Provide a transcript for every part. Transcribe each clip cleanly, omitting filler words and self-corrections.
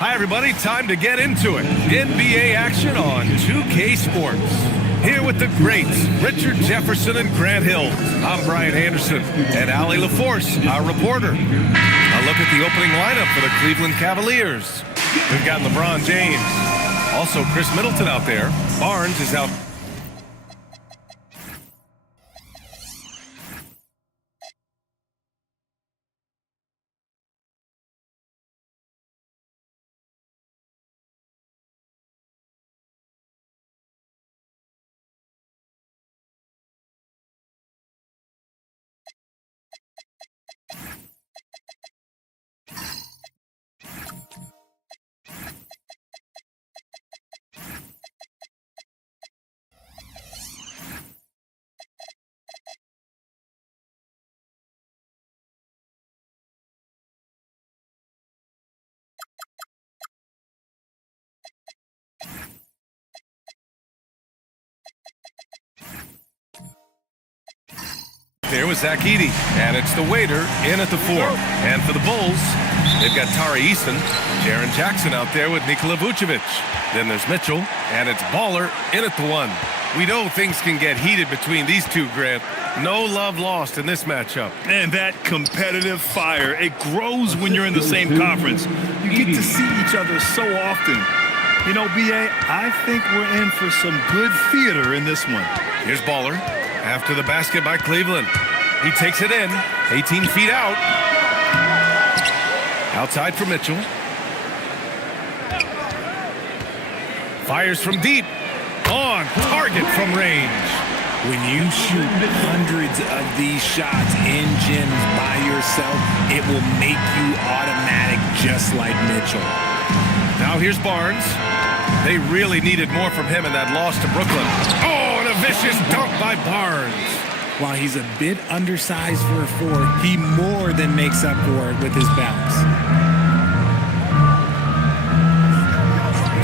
Hi, everybody. Time to get into it. NBA action on 2K Sports. Here with the greats, Richard Jefferson and Grant Hill. I'm Brian Anderson, and Allie LaForce, our reporter. A look at the opening lineup for the Cleveland Cavaliers. We've got LeBron James. Also, Chris Middleton out there. Barnes is out. There was Zach Edey, and it's the waiter in at the 4. And for the Bulls, they've got Tari Eason, Jaren Jackson out there with Nikola Vucevic. Then there's Mitchell, and it's Baller in at the 1. We know things can get heated between these two, Grant. No love lost in this matchup. And that competitive fire, it grows when you're in the same conference. You get to see each other so often. You know, B.A., I think we're in for some good theater in this one. Here's Baller. After the basket by Cleveland. He takes it in. 18 feet out. Outside for Mitchell. Fires from deep. On target from range. When you shoot hundreds of these shots in gyms by yourself, it will make you automatic just like Mitchell. Now here's Barnes. They really needed more from him in that loss to Brooklyn. Oh, and a vicious dunk by Barnes. While he's a bit undersized for a forward, he more than makes up for it with his bounce.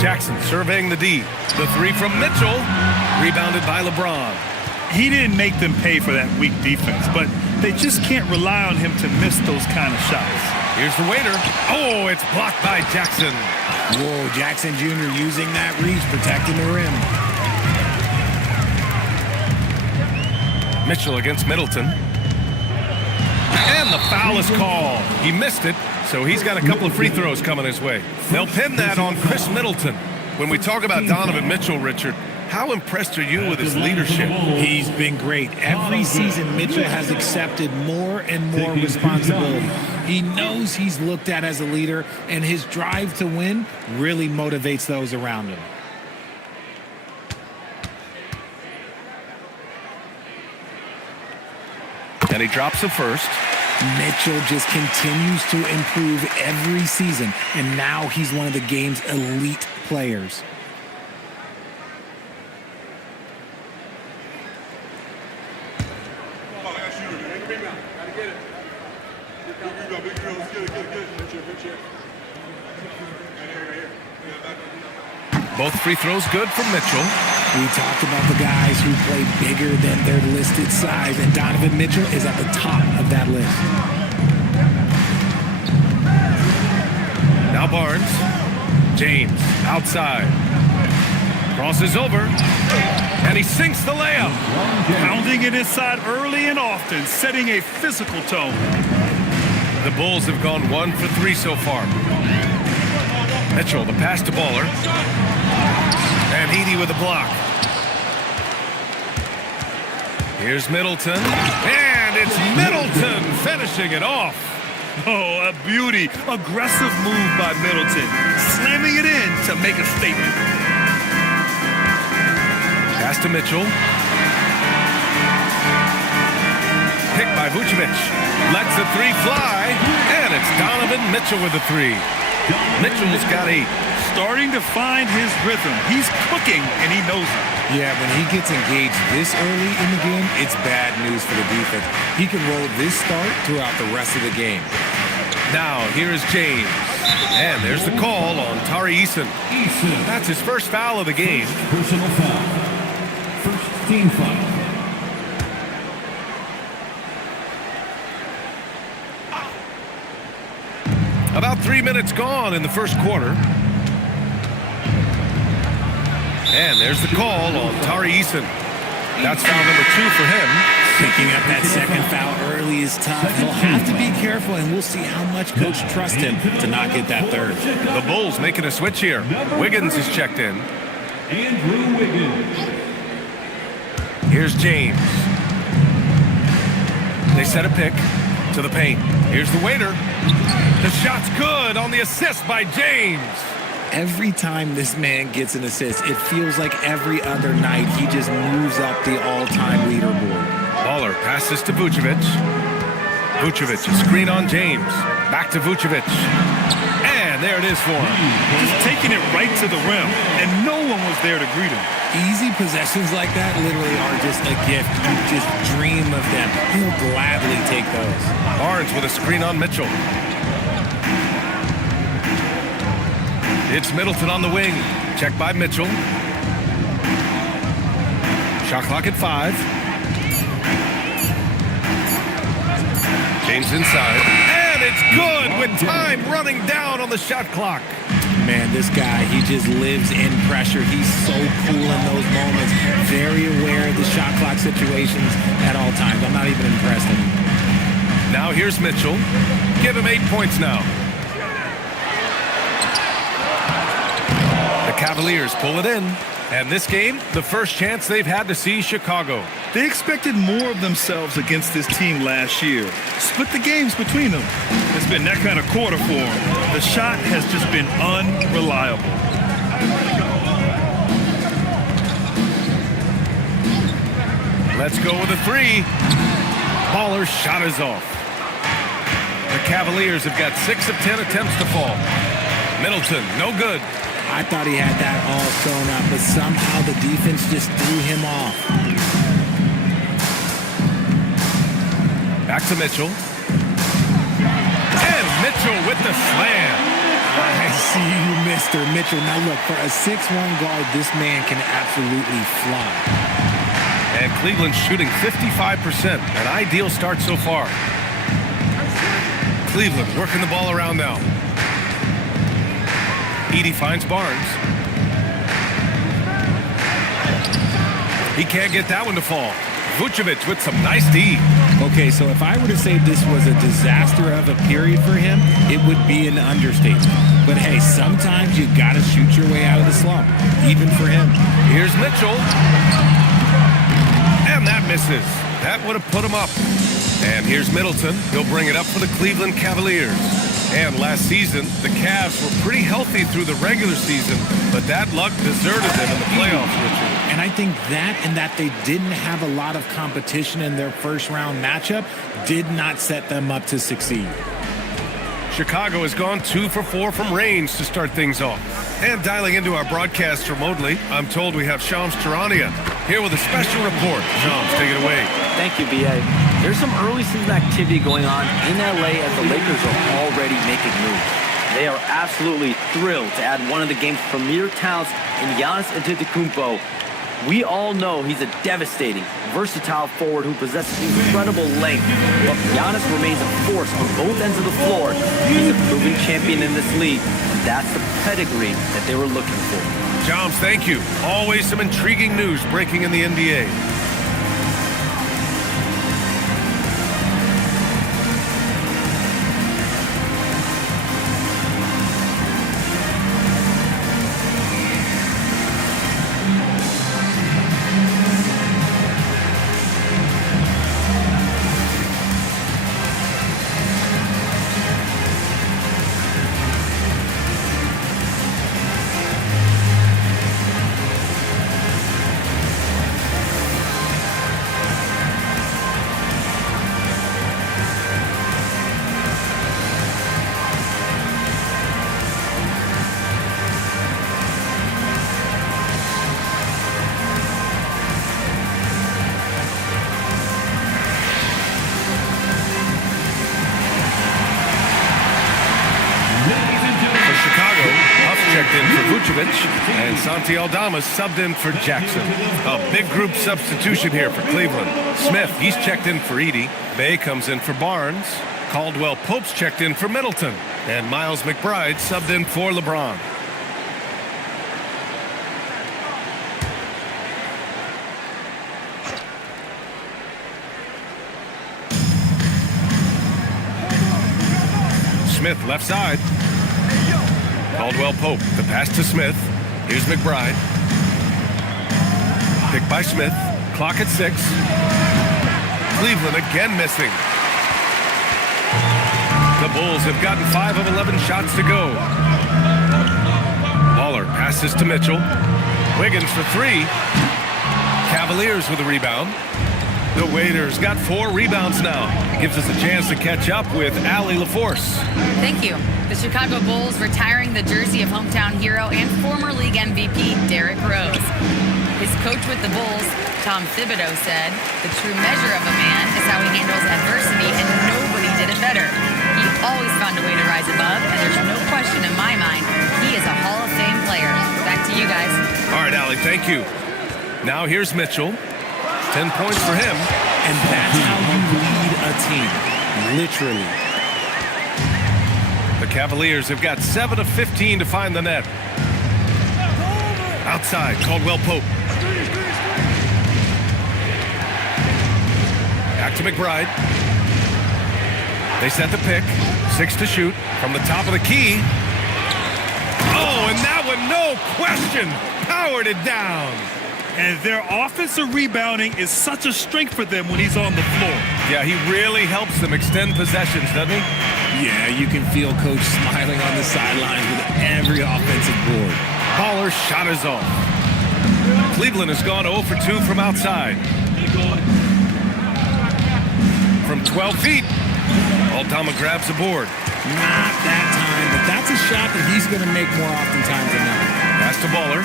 Jackson surveying the D. The 3 from Mitchell. Rebounded by LeBron. He didn't make them pay for that weak defense, but they just can't rely on him to miss those kind of shots. Here's the waiter. Oh, it's blocked by Jackson. Whoa, Jackson Jr. using that reach, protecting the rim. Mitchell against Middleton. And the foul is called. He missed it, so he's got a couple of free throws coming his way. They'll pin that on Chris Middleton. When we talk about Donovan Mitchell, Richard, how impressed are you with his leadership? He's been great. Every season, Mitchell has accepted more and more responsibility. He knows he's looked at as a leader, and his drive to win really motivates those around him. And he drops the first. Mitchell just continues to improve every season, and now he's one of the game's elite players. Both free throws good from Mitchell. We talked about the guys who play bigger than their listed size, and Donovan Mitchell is at the top of that list. Now Barnes. James outside. Crosses over. And he sinks the layup. Pounding it inside early and often, setting a physical tone. The Bulls have gone 1 for 3 so far. Mitchell, the pass to Baller. And Edey with a block. Here's Middleton. And it's Middleton finishing it off. Oh, a beauty. Aggressive move by Middleton. Slamming it in to make a statement. Pass to Mitchell. Picked by Vucevic. Lets the 3 fly. And it's Donovan Mitchell with the 3. Mitchell's got 8. Starting to find his rhythm. He's cooking, and he knows it. Yeah, when he gets engaged this early in the game, it's bad news for the defense. He can roll this start throughout the rest of the game. Now, here is James. And there's the call on Tari Eason. That's his first foul of the game. Personal foul. First team foul. About 3 minutes gone in the first quarter. And there's the call on Tari Eason. That's foul number 2 for him. Picking up that second foul early is tough. He'll have to be careful, and we'll see how much coach trusts him to not get that third. The Bulls making a switch here. Wiggins is checked in. Andrew Wiggins. Here's James. They set a pick to the paint. Here's the waiter. The shot's good on the assist by James. Every time this man gets an assist, it feels like every other night he just moves up the all-time leaderboard. Baller passes to Vucevic. Vucevic, a screen on James. Back to Vucevic. And there it is for him. Just taking it right to the rim, and no one was there to greet him. Easy possessions like that literally are just a gift. You just dream of them. He'll gladly take those. Barnes with a screen on Mitchell. It's Middleton on the wing. Checked by Mitchell. Shot clock at 5. James inside. And it's good with time running down on the shot clock. Man, this guy, he just lives in pressure. He's so cool in those moments. Very aware of the shot clock situations at all times. I'm not even impressed anymore. Now here's Mitchell. Give him 8 points now. The Cavaliers pull it in. And this game, the first chance they've had to see Chicago. They expected more of themselves against this team last year. Split the games between them. It's been that kind of quarter for them. The shot has just been unreliable. Let's go with a 3. Baller's shot is off. The Cavaliers have got 6 of 10 attempts to fall. Middleton, no good. I thought he had that all sewn up, but somehow the defense just threw him off. Back to Mitchell. And Mitchell with the slam. I see you, Mr. Mitchell. Now look, for a 6'1 guard, this man can absolutely fly. And Cleveland shooting 55%. An ideal start so far. Cleveland working the ball around now. Edey finds Barnes. He can't get that one to fall. Vucevic with some nice D. Okay, so if I were to say this was a disaster of a period for him, it would be an understatement. But hey, sometimes you gotta shoot your way out of the slump, even for him. Here's Mitchell. And that misses. That would have put him up. And here's Middleton. He'll bring it up for the Cleveland Cavaliers. And last season, the Cavs were pretty healthy through the regular season, but that luck deserted them in the playoffs, Richard. And I think that and that they didn't have a lot of competition in their first round matchup did not set them up to succeed. Chicago has gone 2 for 4 from range to start things off. And dialing into our broadcast remotely, I'm told we have Shams Charania here with a special report. Shams, take it away. Thank you, B.A. There's some early season activity going on in L.A. as the Lakers are already making moves. They are absolutely thrilled to add one of the game's premier talents in Giannis Antetokounmpo. We all know he's a devastating, versatile forward who possesses incredible length, but Giannis remains a force on both ends of the floor. He's a proven champion in this league, and that's the pedigree that they were looking for. Shams, thank you. Always some intriguing news breaking in the NBA. And Santi Aldama subbed in for Jackson. A big group substitution here for Cleveland. Smith, he's checked in for Edey. Bay comes in for Barnes. Caldwell Pope's checked in for Middleton. And Miles McBride subbed in for LeBron. Smith left side. Caldwell Pope, the pass to Smith. Here's McBride. Picked by Smith. Clock at 6. Cleveland again missing. The Bulls have gotten 5 of 11 shots to go. Baller passes to Mitchell. Wiggins for 3. Cavaliers with a rebound. The Waiters got 4 rebounds now. It gives us a chance to catch up with Allie LaForce. Thank you. The Chicago Bulls retiring the jersey of hometown hero and former league MVP Derrick Rose. His coach with the Bulls, Tom Thibodeau, said, "The true measure of a man is how he handles adversity, and nobody did it better. He always found a way to rise above, and there's no question in my mind he is a Hall of Fame player." Back to you guys. All right, Allie, thank you. Now here's Mitchell. 10 points for him. And that's how you lead a team. Literally. The Cavaliers have got 7 of 15 to find the net. Outside, Caldwell Pope. Back to McBride. They set the pick. 6 to shoot from the top of the key. Oh, and that one, no question, powered it down. And their offensive rebounding is such a strength for them when he's on the floor. Yeah, he really helps them extend possessions, doesn't he? Yeah, you can feel Coach smiling on the sidelines with every offensive board. Baller's shot is off. Cleveland has gone 0 for 2 from outside. From 12 feet, Aldama grabs the board. Not that time, but that's a shot that he's going to make more oftentimes than not. Pass to Baller.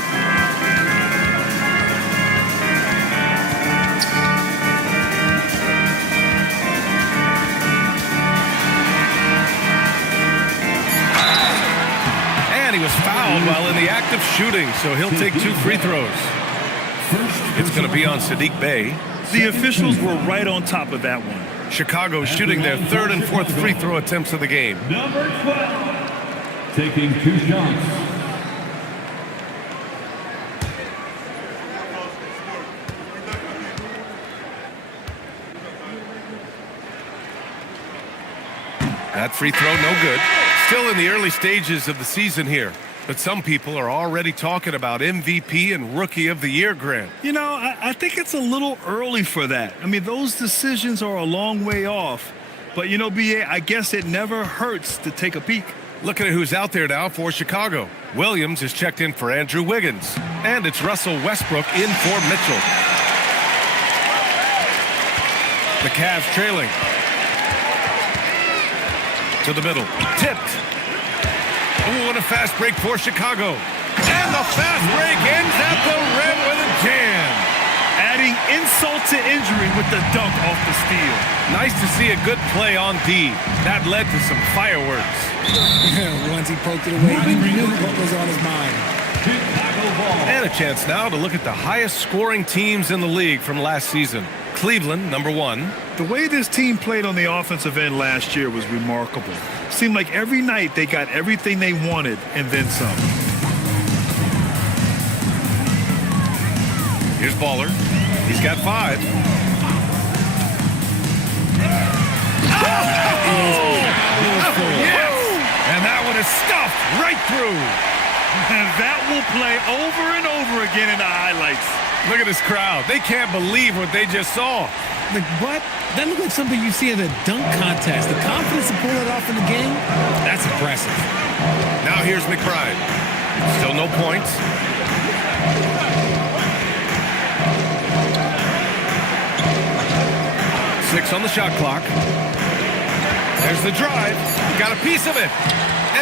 And he was fouled while in the act of shooting, so he'll take 2 free throws. It's going to be on Sadiq Bey. The officials were right on top of that one. Chicago shooting their 3rd and 4th free throw attempts of the game. Number 12, taking 2 shots. That free throw, no good. Still in the early stages of the season here, but some people are already talking about MVP and Rookie of the Year, Grant. You know, I think it's a little early for that. I mean, those decisions are a long way off. But, you know, B.A., I guess it never hurts to take a peek. Looking at who's out there now for Chicago. Williams is checked in for Andrew Wiggins. And it's Russell Westbrook in for Mitchell. The Cavs trailing. To the middle. Tipped. Ooh, and a fast break for Chicago. And the fast break ends at the rim with a jam. Adding insult to injury with the dunk off the steal. Nice to see a good play on D. That led to some fireworks. Once he poked it away, he knew what was on his mind. And a chance now to look at the highest scoring teams in the league from last season. Cleveland, number 1. The way this team played on the offensive end last year was remarkable. Seemed like every night they got everything they wanted and then some. Here's Baller. He's got 5. Yes! And that one is stuffed right through. And that will play over and over again in the highlights. Look at this crowd. They can't believe what they just saw. Like, what? That looked like something you see at a dunk contest. The confidence to pull it off in the game, that's impressive. Now here's McBride. Still no points. Six on the shot clock. There's the drive. Got a piece of it.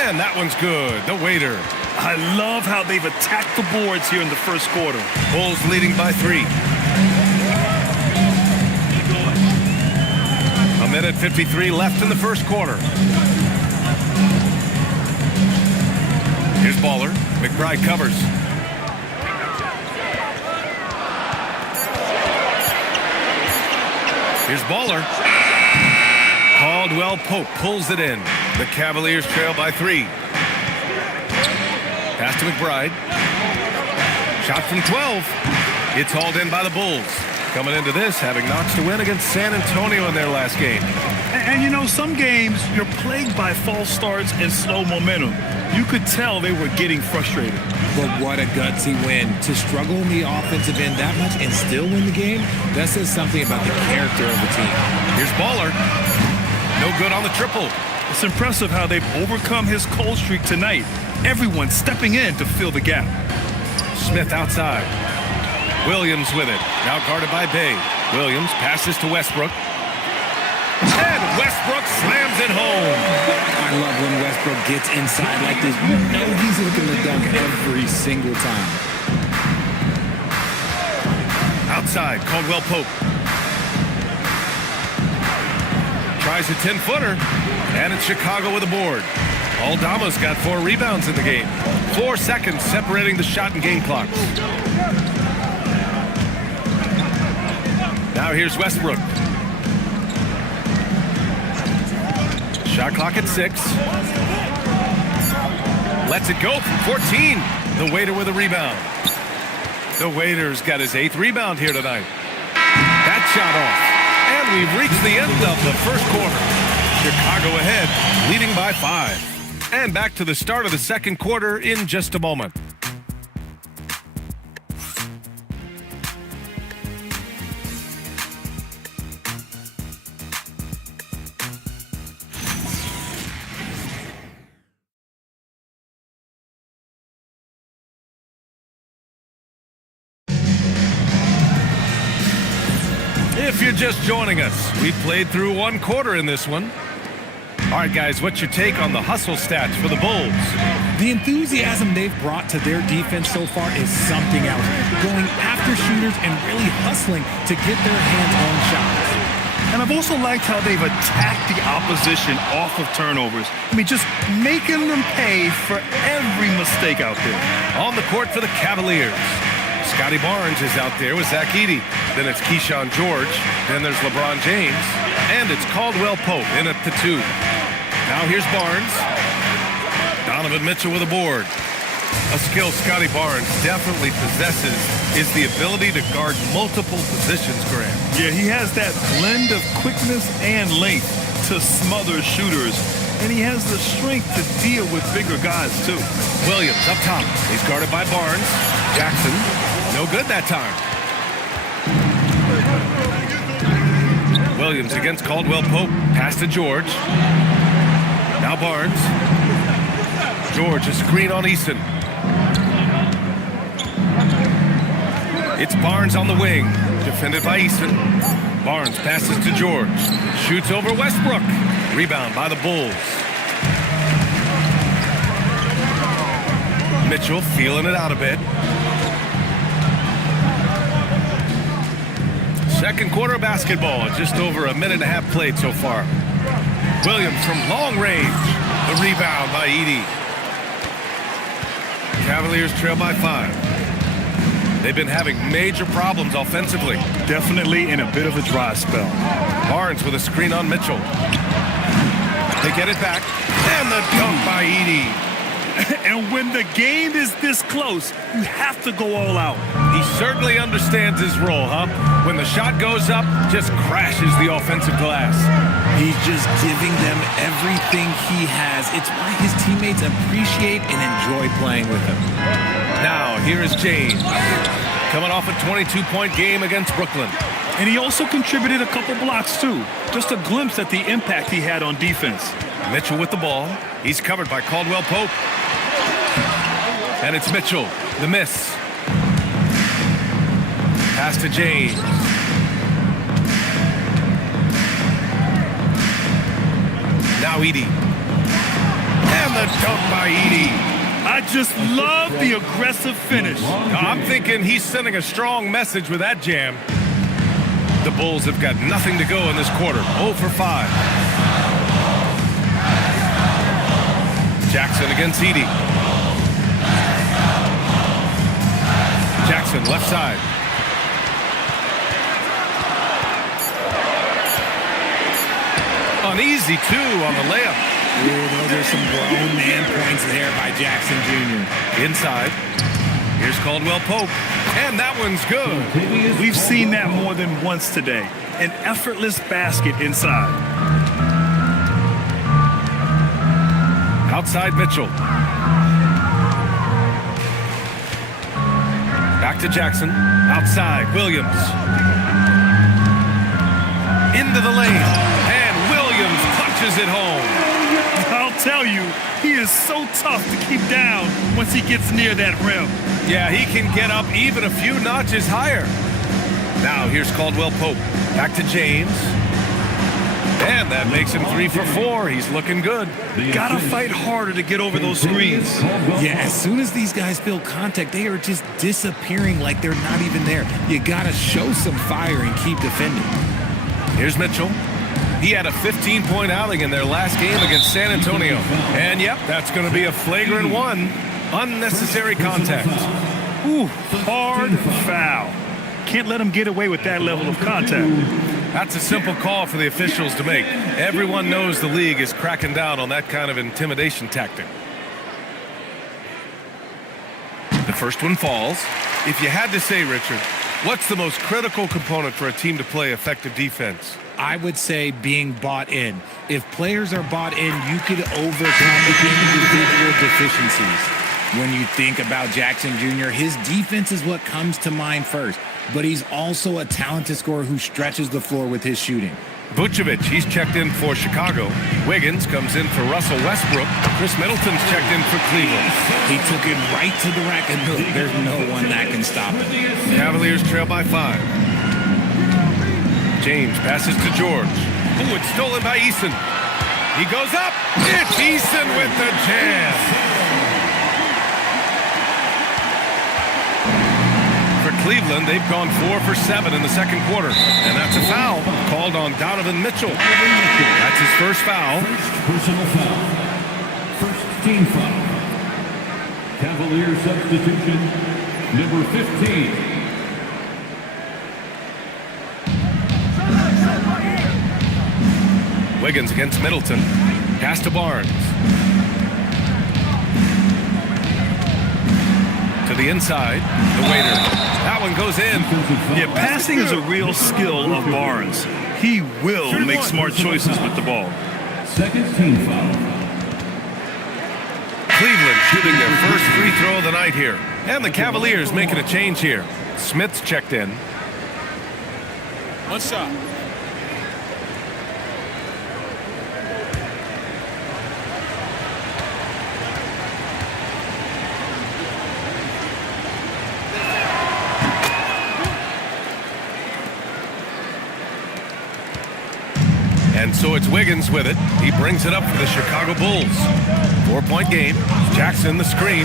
And that one's good. The waiter. I love how they've attacked the boards here in the first quarter. Bulls leading by 3. A minute 53 left in the first quarter. Here's Baller. McBride covers. Here's Baller. Caldwell Pope pulls it in. The Cavaliers trail by 3. Pass to McBride. Shot from 12. It's hauled in by the Bulls. Coming into this, having knocks to win against San Antonio in their last game. And you know, some games you're plagued by false starts and slow momentum. You could tell they were getting frustrated. But what a gutsy win. To struggle in the offensive end that much and still win the game, that says something about the character of the team. Here's Baller. No good on the triple. It's impressive how they've overcome his cold streak tonight. Everyone stepping in to fill the gap. Smith outside. Williams with it. Now guarded by Bay. Williams passes to Westbrook. And Westbrook slams it home. I love when Westbrook gets inside like this. You know he's looking to dunk every single time. Outside, Caldwell Pope. Tries a 10-footer. And it's Chicago with a board. Aldama's got 4 rebounds in the game. 4 seconds separating the shot and game clocks. Now here's Westbrook. Shot clock at 6. Lets it go from 14. The Waiter with a rebound. The Waiter's got his 8th rebound here tonight. That shot off. And we've reached the end of the first quarter. Chicago ahead, leading by 5. And back to the start of the second quarter in just a moment. If you're just joining us, we played through 1 quarter in this one. All right, guys, what's your take on the hustle stats for the Bulls? The enthusiasm they've brought to their defense so far is something else. Going after shooters and really hustling to get their hands on shots. And I've also liked how they've attacked the opposition off of turnovers. I mean, just making them pay for every mistake out there. On the court for the Cavaliers. Scotty Barnes is out there with Zach Edey. Then it's Keyshawn George. Then there's LeBron James. And it's Caldwell Pope in at the 2. Now here's Barnes. Donovan Mitchell with a board. A skill Scotty Barnes definitely possesses is the ability to guard multiple positions, Graham. Yeah, he has that blend of quickness and length to smother shooters. And he has the strength to deal with bigger guys, too. Williams up top. He's guarded by Barnes. Jackson, no good that time. Williams against Caldwell Pope. Pass to George. Now Barnes. George, a screen on Easton. It's Barnes on the wing. Defended by Easton. Barnes passes to George. Shoots over Westbrook. Rebound by the Bulls. Mitchell feeling it out a bit. Second quarter of basketball. Just over a minute and a half played so far. Williams from long range. The rebound by Edey. Cavaliers trail by 5. They've been having major problems offensively. Definitely in a bit of a dry spell. Barnes with a screen on Mitchell. They get it back. And the dunk by Edey. And when the game is this close, you have to go all out. He certainly understands his role, huh? When the shot goes up, just crashes the offensive glass. He's just giving them everything he has. It's why his teammates appreciate and enjoy playing with him. Now, here is James. Coming off a 22-point game against Brooklyn. And he also contributed a couple blocks, too. Just a glimpse at the impact he had on defense. Mitchell with the ball. He's covered by Caldwell Pope. And it's Mitchell. The miss. Pass to James. Now Edey. And the dunk by Edey. I just love the aggressive finish. I'm thinking he's sending a strong message with that jam. The Bulls have got nothing to go in this quarter. 0 for 5. Jackson against Edey. Jackson left side. An easy 2 on the layup. It those are some grown man points there by Jackson Jr. Inside. Here's Caldwell Pope. And that one's good. We've seen that more than once today. An effortless basket inside. Outside Mitchell. Back to Jackson. Outside Williams. Into the lane. And Williams punches it home. I'll tell you, he is so tough to keep down once he gets near that rim. Yeah, he can get up even a few notches higher. Now here's Caldwell Pope. Back to James. And that makes him 3 for 4. He's looking good. Gotta fight harder to get over those screens. Yeah, as soon as these guys feel contact, they are just disappearing like they're not even there. You gotta show some fire and keep defending. Here's Mitchell. He had a 15-point outing in their last game against San Antonio. And yep, that's going to be a flagrant one. Unnecessary contact. Ooh, hard foul. Can't let him get away with that level of contact. That's a simple call for the officials to make. Everyone knows the league is cracking down on that kind of intimidation tactic. The first one falls. If you had to say, Richard, what's the most critical component for a team to play effective defense? I would say being bought in. If players are bought in, you could overcome individual deficiencies. When you think about Jackson Jr., his defense is what comes to mind first, but he's also a talented scorer who stretches the floor with his shooting. Vucevic, he's checked in for Chicago. Wiggins comes in for Russell Westbrook. Chris Middleton's checked in for Cleveland. He took it right to the rack, and look, there's no one that can stop him. Cavaliers trail by 5. James passes to George. Ooh, it's stolen by Eason. He goes up. It's Eason with the jam. For Cleveland, they've gone 4 for 7 in the second quarter. And that's a foul called on Donovan Mitchell. That's his first foul. Personal foul. First team foul. Cavalier substitution, number 15. Wiggins against Middleton. Pass to Barnes. To the inside. The waiter. That one goes in. Yeah, passing is a real skill of Barnes. He will make smart choices with the ball. Second team foul. Cleveland shooting their first free throw of the night here. And the Cavaliers making a change here. Smith's checked in. One shot. And so it's Wiggins with it. He brings it up for the Chicago Bulls. 4-point game. Jackson the screen.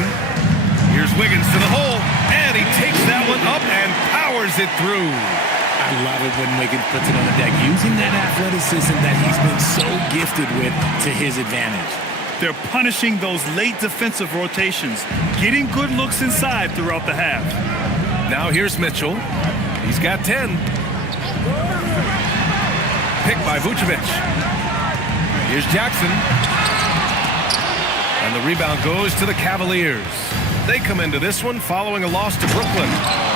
Here's Wiggins to the hole. And he takes that one up and powers it through. I love it when Wiggins puts it on the deck, using that athleticism that he's been so gifted with to his advantage. They're punishing those late defensive rotations, getting good looks inside throughout the half. Now here's Mitchell. He's got 10. Picked by Vucevic. Here's Jackson. And the rebound goes to the Cavaliers. They come into this one following a loss to Brooklyn.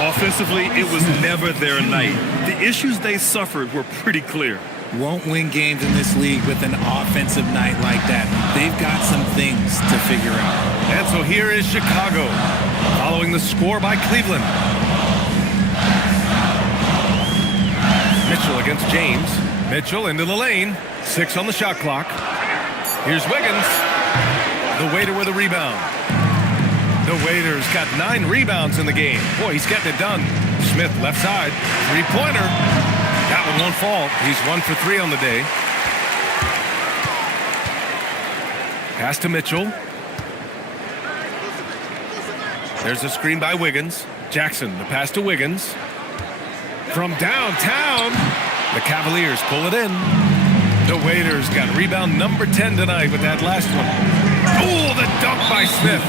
Offensively, it was never their night. The issues they suffered were pretty clear. Won't win games in this league with an offensive night like that. They've got some things to figure out. And so here is Chicago, following the score by Cleveland. Mitchell against James. Mitchell into the lane. 6 on the shot clock. Here's Wiggins. The waiter with a rebound. The waiter's got 9 rebounds in the game. Boy, he's getting it done. Smith left side. 3-pointer. That one won't fall. He's 1 for 3 on the day. Pass to Mitchell. There's a screen by Wiggins. Jackson, the pass to Wiggins. From downtown. The Cavaliers pull it in. The Waiters got rebound number 10 tonight with that last one. Oh, the dunk by Smith.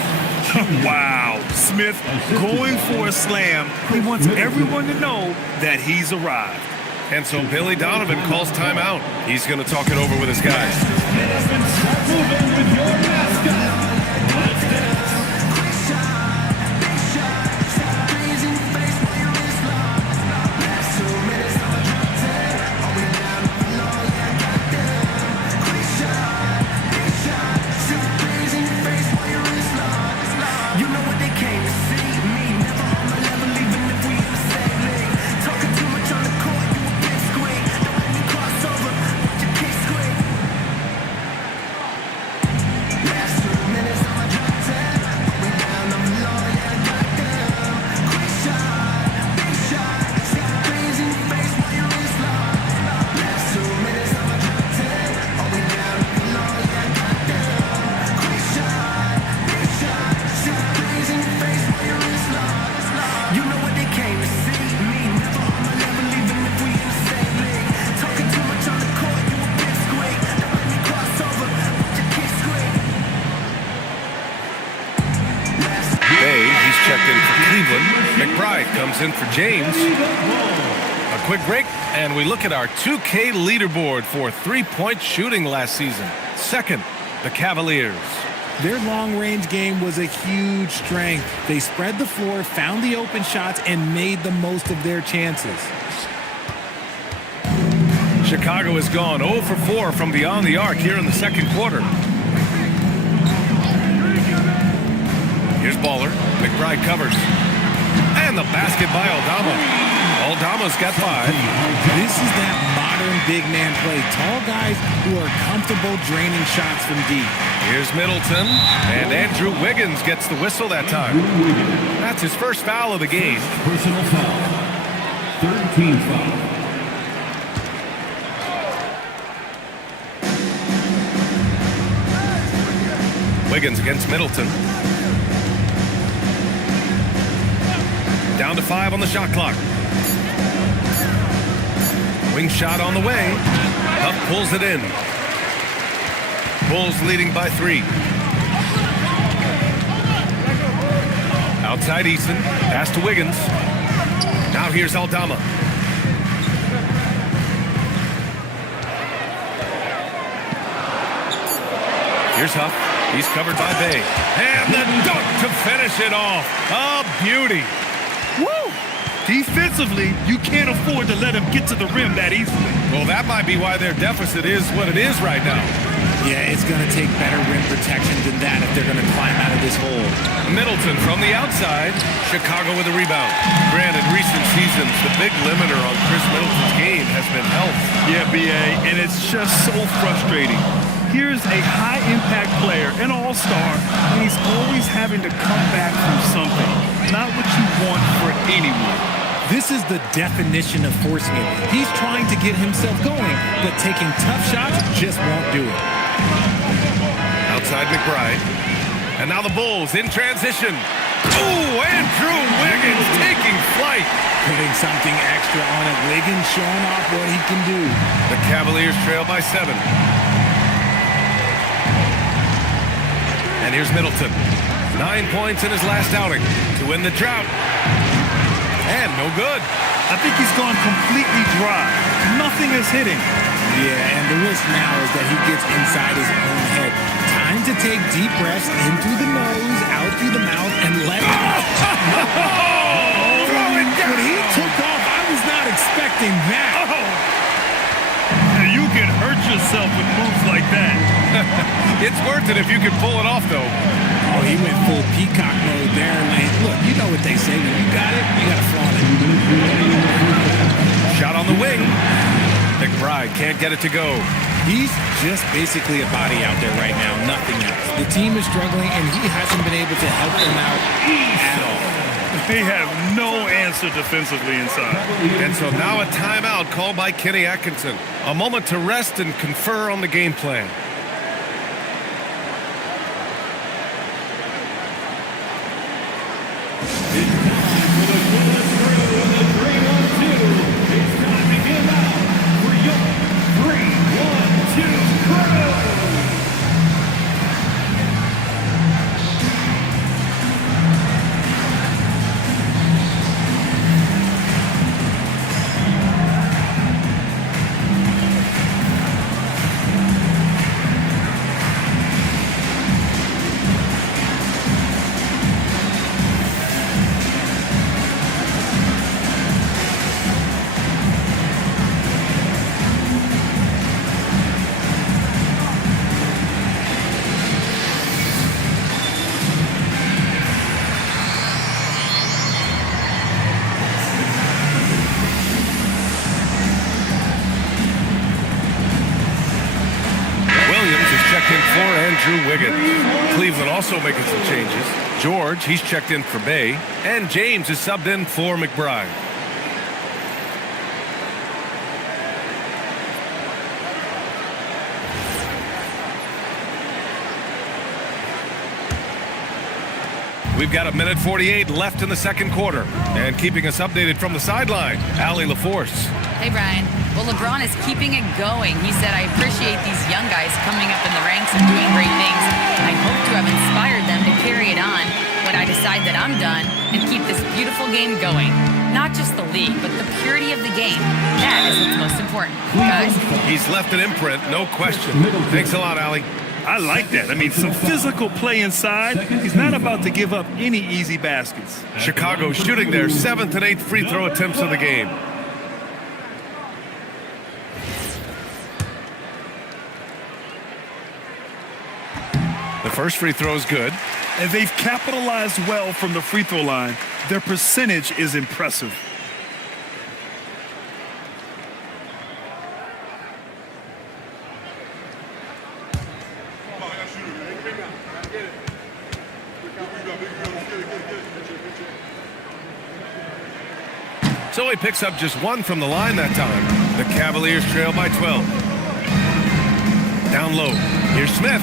Wow. Smith going for a slam. He wants everyone to know that he's arrived. And so Billy Donovan calls timeout. He's going to talk it over with his guys. Move in with your checked in for Cleveland. McBride comes in for James. A quick break, and we look at our 2K leaderboard for three-point shooting last season. Second, the Cavaliers. Their long-range game was a huge strength. They spread the floor, found the open shots, and made the most of their chances. Chicago has gone 0 for 4 from beyond the arc here in the second quarter. Here's Baller. McBride covers. And the basket by Aldama. Aldama's got 5. This is that modern big man play. Tall guys who are comfortable draining shots from deep. Here's Middleton. And Andrew Wiggins gets the whistle that time. That's his first foul of the game. Personal foul. Third team foul. Wiggins against Middleton. Down to 5 on the shot clock. Wing shot on the way. Huff pulls it in. Bulls leading by 3. Outside Easton. Pass to Wiggins. Now here's Aldama. Here's Huff. He's covered by Bay. And the dunk to finish it off. A beauty. Woo! Defensively, you can't afford to let him get to the rim that easily. Well, that might be why their deficit is what it is right now. Yeah, it's going to take better rim protection than that if they're going to climb out of this hole. Middleton from the outside. Chicago with a rebound. Granted, recent seasons, the big limiter on Chris Middleton's game has been health. Yeah, BA, and it's just so frustrating. Here's a high-impact player, an all-star, and he's always having to come back from something. Not what you want for anyone. This is the definition of forcing it. He's trying to get himself going, but taking tough shots just won't do it. Outside McBride. And now the Bulls in transition. Ooh, Andrew Wiggins taking flight. Putting something extra on it. Wiggins showing off what he can do. The Cavaliers trail by 7. And here's Middleton. 9 points in his last outing to win the drought. And no good. I think he's gone completely dry. Nothing is hitting. Yeah, and the risk now is that he gets inside his own head. Time to take deep breaths in through the nose, out through the mouth, and let it out. Throw it down. When he took off, I was not expecting that. You can hurt yourself with moves like that. It's worth it if you can pull it off, though. Oh, he went full peacock mode there. And look, you know what they say. When you got it, you got to flaunt it. Shot on the wing. McBride can't get it to go. He's just basically a body out there right now, nothing else. The team is struggling, and he hasn't been able to help them out at all. They have no answer defensively inside. And so now a timeout called by Kenny Atkinson. A moment to rest and confer on the game plan. Andrew Wiggins. Cleveland also making some changes. George, he's checked in for Bay. And James is subbed in for McBride. We've got 1:48 left in the second quarter. And keeping us updated from the sideline, Allie LaForce. Hey, Brian. Well, LeBron is keeping it going. He said, I appreciate these young guys coming up in the ranks and doing great things. I hope to have inspired them to carry it on. When I decide that I'm done, this beautiful game going. Not just the league, but the purity of the game. That is what's most important. Guys, He's left an imprint, no question. Thanks a lot, Allie. I like that. I mean, some physical play inside. He's not about to give up any easy baskets. Chicago shooting their 7th and 8th free throw attempts of the game. The first free throw is good. And they've capitalized well from the free throw line. Their percentage is impressive. So he picks up just one from the line that time. The Cavaliers trail by 12. Down low. Here's Smith.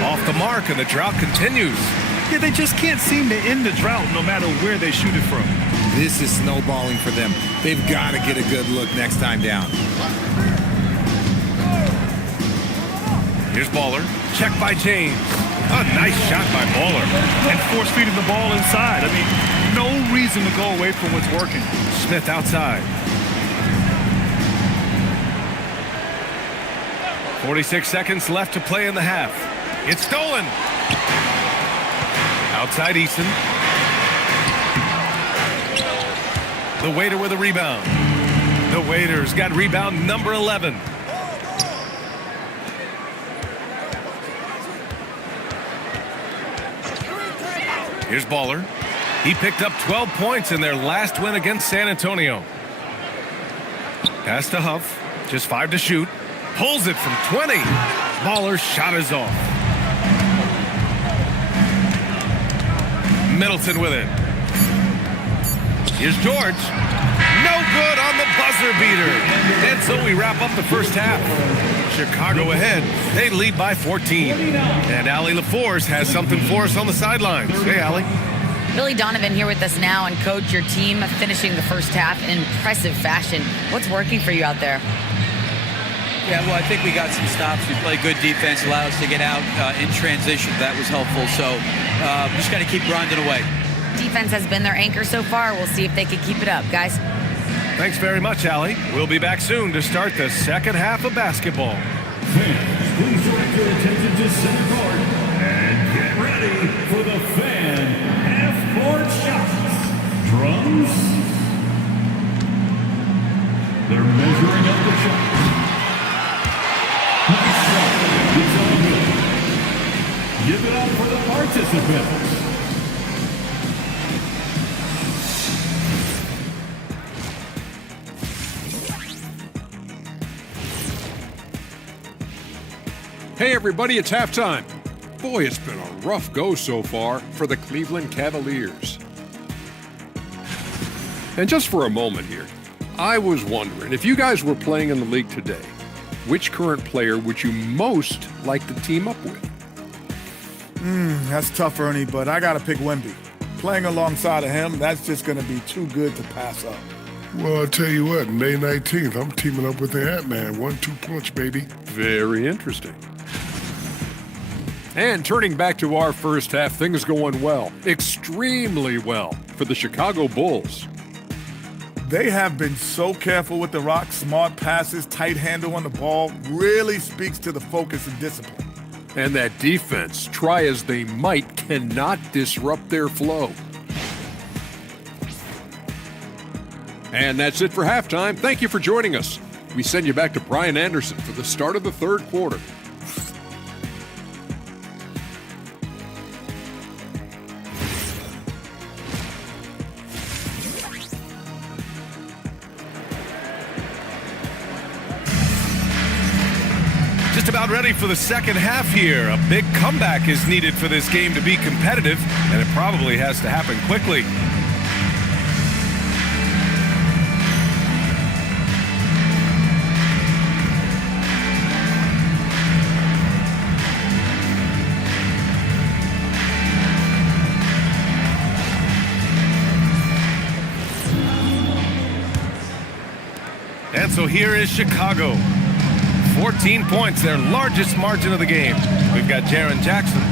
Off the mark, and the drought continues. Yeah, they just can't seem to end the drought no matter where they shoot it from. This is snowballing for them. They've got to get a good look next time down. Here's Baller. Check by James. A nice shot by Baller. And force feeding the ball inside. I mean, no reason to go away from what's working. Smith outside. 46 seconds left to play in the half. It's stolen. Outside Eason. The Waiter with a rebound. The Waiter's got rebound number 11. Here's Baller. He picked up 12 points in their last win against San Antonio. Pass to Huff. Just 5 to shoot. Pulls it from 20. Baller's shot is off. Middleton with it. Here's George. No good on the buzzer beater. And so we wrap up the first half. Chicago ahead. They lead by 14. And Allie LaForce has something for us on the sidelines. Hey, Allie. Billy Donovan here with us now, and coach, your team finishing the first half in impressive fashion. What's working for you out there? Yeah, well, I think we got some stops. We played good defense, allowed us to get out in transition. That was helpful. So just got to keep grinding away. Defense has been their anchor so far. We'll see if they can keep it up, guys. Thanks very much, Allie. We'll be back soon to start the second half of basketball. Fans, please direct your attention to center court and get ready for the fan half-court shots. Drums. They're measuring up the shots. It's all good. Give it up for the participants. Hey everybody, it's halftime. Boy, it's been a rough go so far for the Cleveland Cavaliers. And just for a moment here, I was wondering, if you guys were playing in the league today, which current player would you most like to team up with? That's tough, Ernie, but I got to pick Wemby. Playing alongside of him, that's just going to be too good to pass up. Well, I'll tell you what, May 19th, I'm teaming up with the Ant-Man. 1-2 punch, baby. Very interesting. And turning back to our first half, things going well, extremely well for the Chicago Bulls. They have been so careful with the rock. Smart passes, tight handle on the ball, really speaks to the focus and discipline. And that defense, try as they might, cannot disrupt their flow. And that's it for halftime. Thank you for joining us. We send you back to Brian Anderson for the start of the third quarter. Just about ready for the second half here. A big comeback is needed for this game to be competitive, and it probably has to happen quickly. And so here is Chicago. 14 points, their largest margin of the game. We've got Jaren Jackson.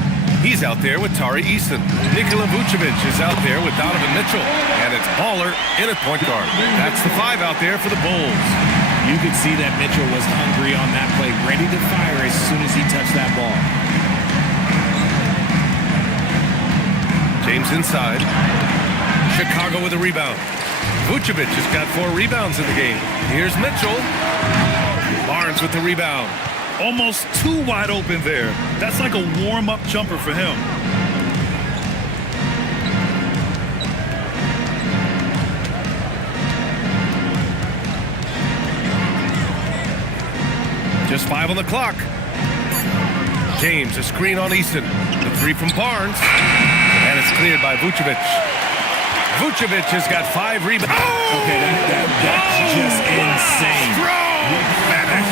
He's out there with Tari Eason. Nikola Vucevic is out there with Donovan Mitchell. And it's Baller in at point guard. That's the 5 out there for the Bulls. You could see that Mitchell was hungry on that play, ready to fire as soon as he touched that ball. James inside. Chicago with a rebound. Vucevic has got 4 rebounds in the game. Here's Mitchell. Barnes with the rebound. Almost too wide open there. That's like a warm-up jumper for him. Just 5 on the clock. James, a screen on Easton. The 3 from Barnes. And it's cleared by Vucevic. Vucevic has got 5 rebounds. Oh! Okay, that's just insane. Strong finish.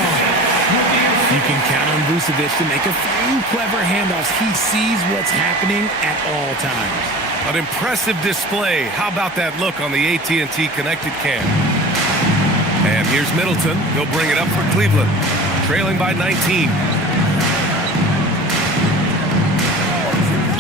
You can count on Vucevic to make a few clever handoffs. He sees what's happening at all times. An impressive display. How about that look on the AT&T connected cam? And here's Middleton. He'll bring it up for Cleveland. Trailing by 19.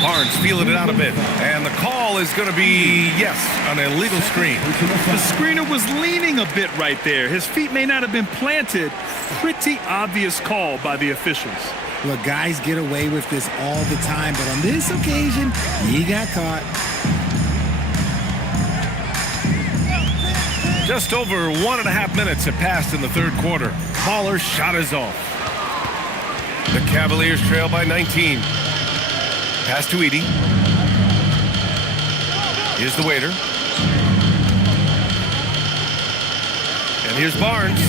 Barnes feeling it out a bit. And the call is going to be, yes, an illegal screen. The screener was leaning a bit right there. His feet may not have been planted. Pretty obvious call by the officials. Look, guys get away with this all the time, but on this occasion, he got caught. Just over 1.5 minutes have passed in the third quarter. Baller's shot is off. The Cavaliers trail by 19. Pass to Edey. Here's the waiter. And here's Barnes.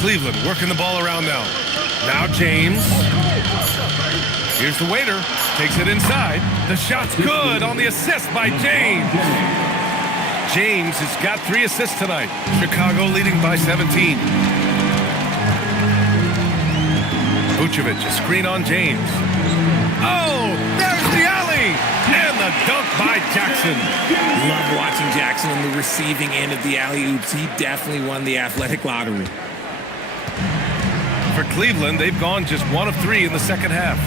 Cleveland working the ball around now. Now James. Here's the waiter. Takes it inside. The shot's good on the assist by James. James has got 3 assists tonight. Chicago leading by 17. Vucevic, a screen on James. Oh, there's the alley! And the dunk by Jackson. Love watching Jackson on the receiving end of the alley-oops. He definitely won the athletic lottery. For Cleveland, they've gone just 1 of 3 in the second half.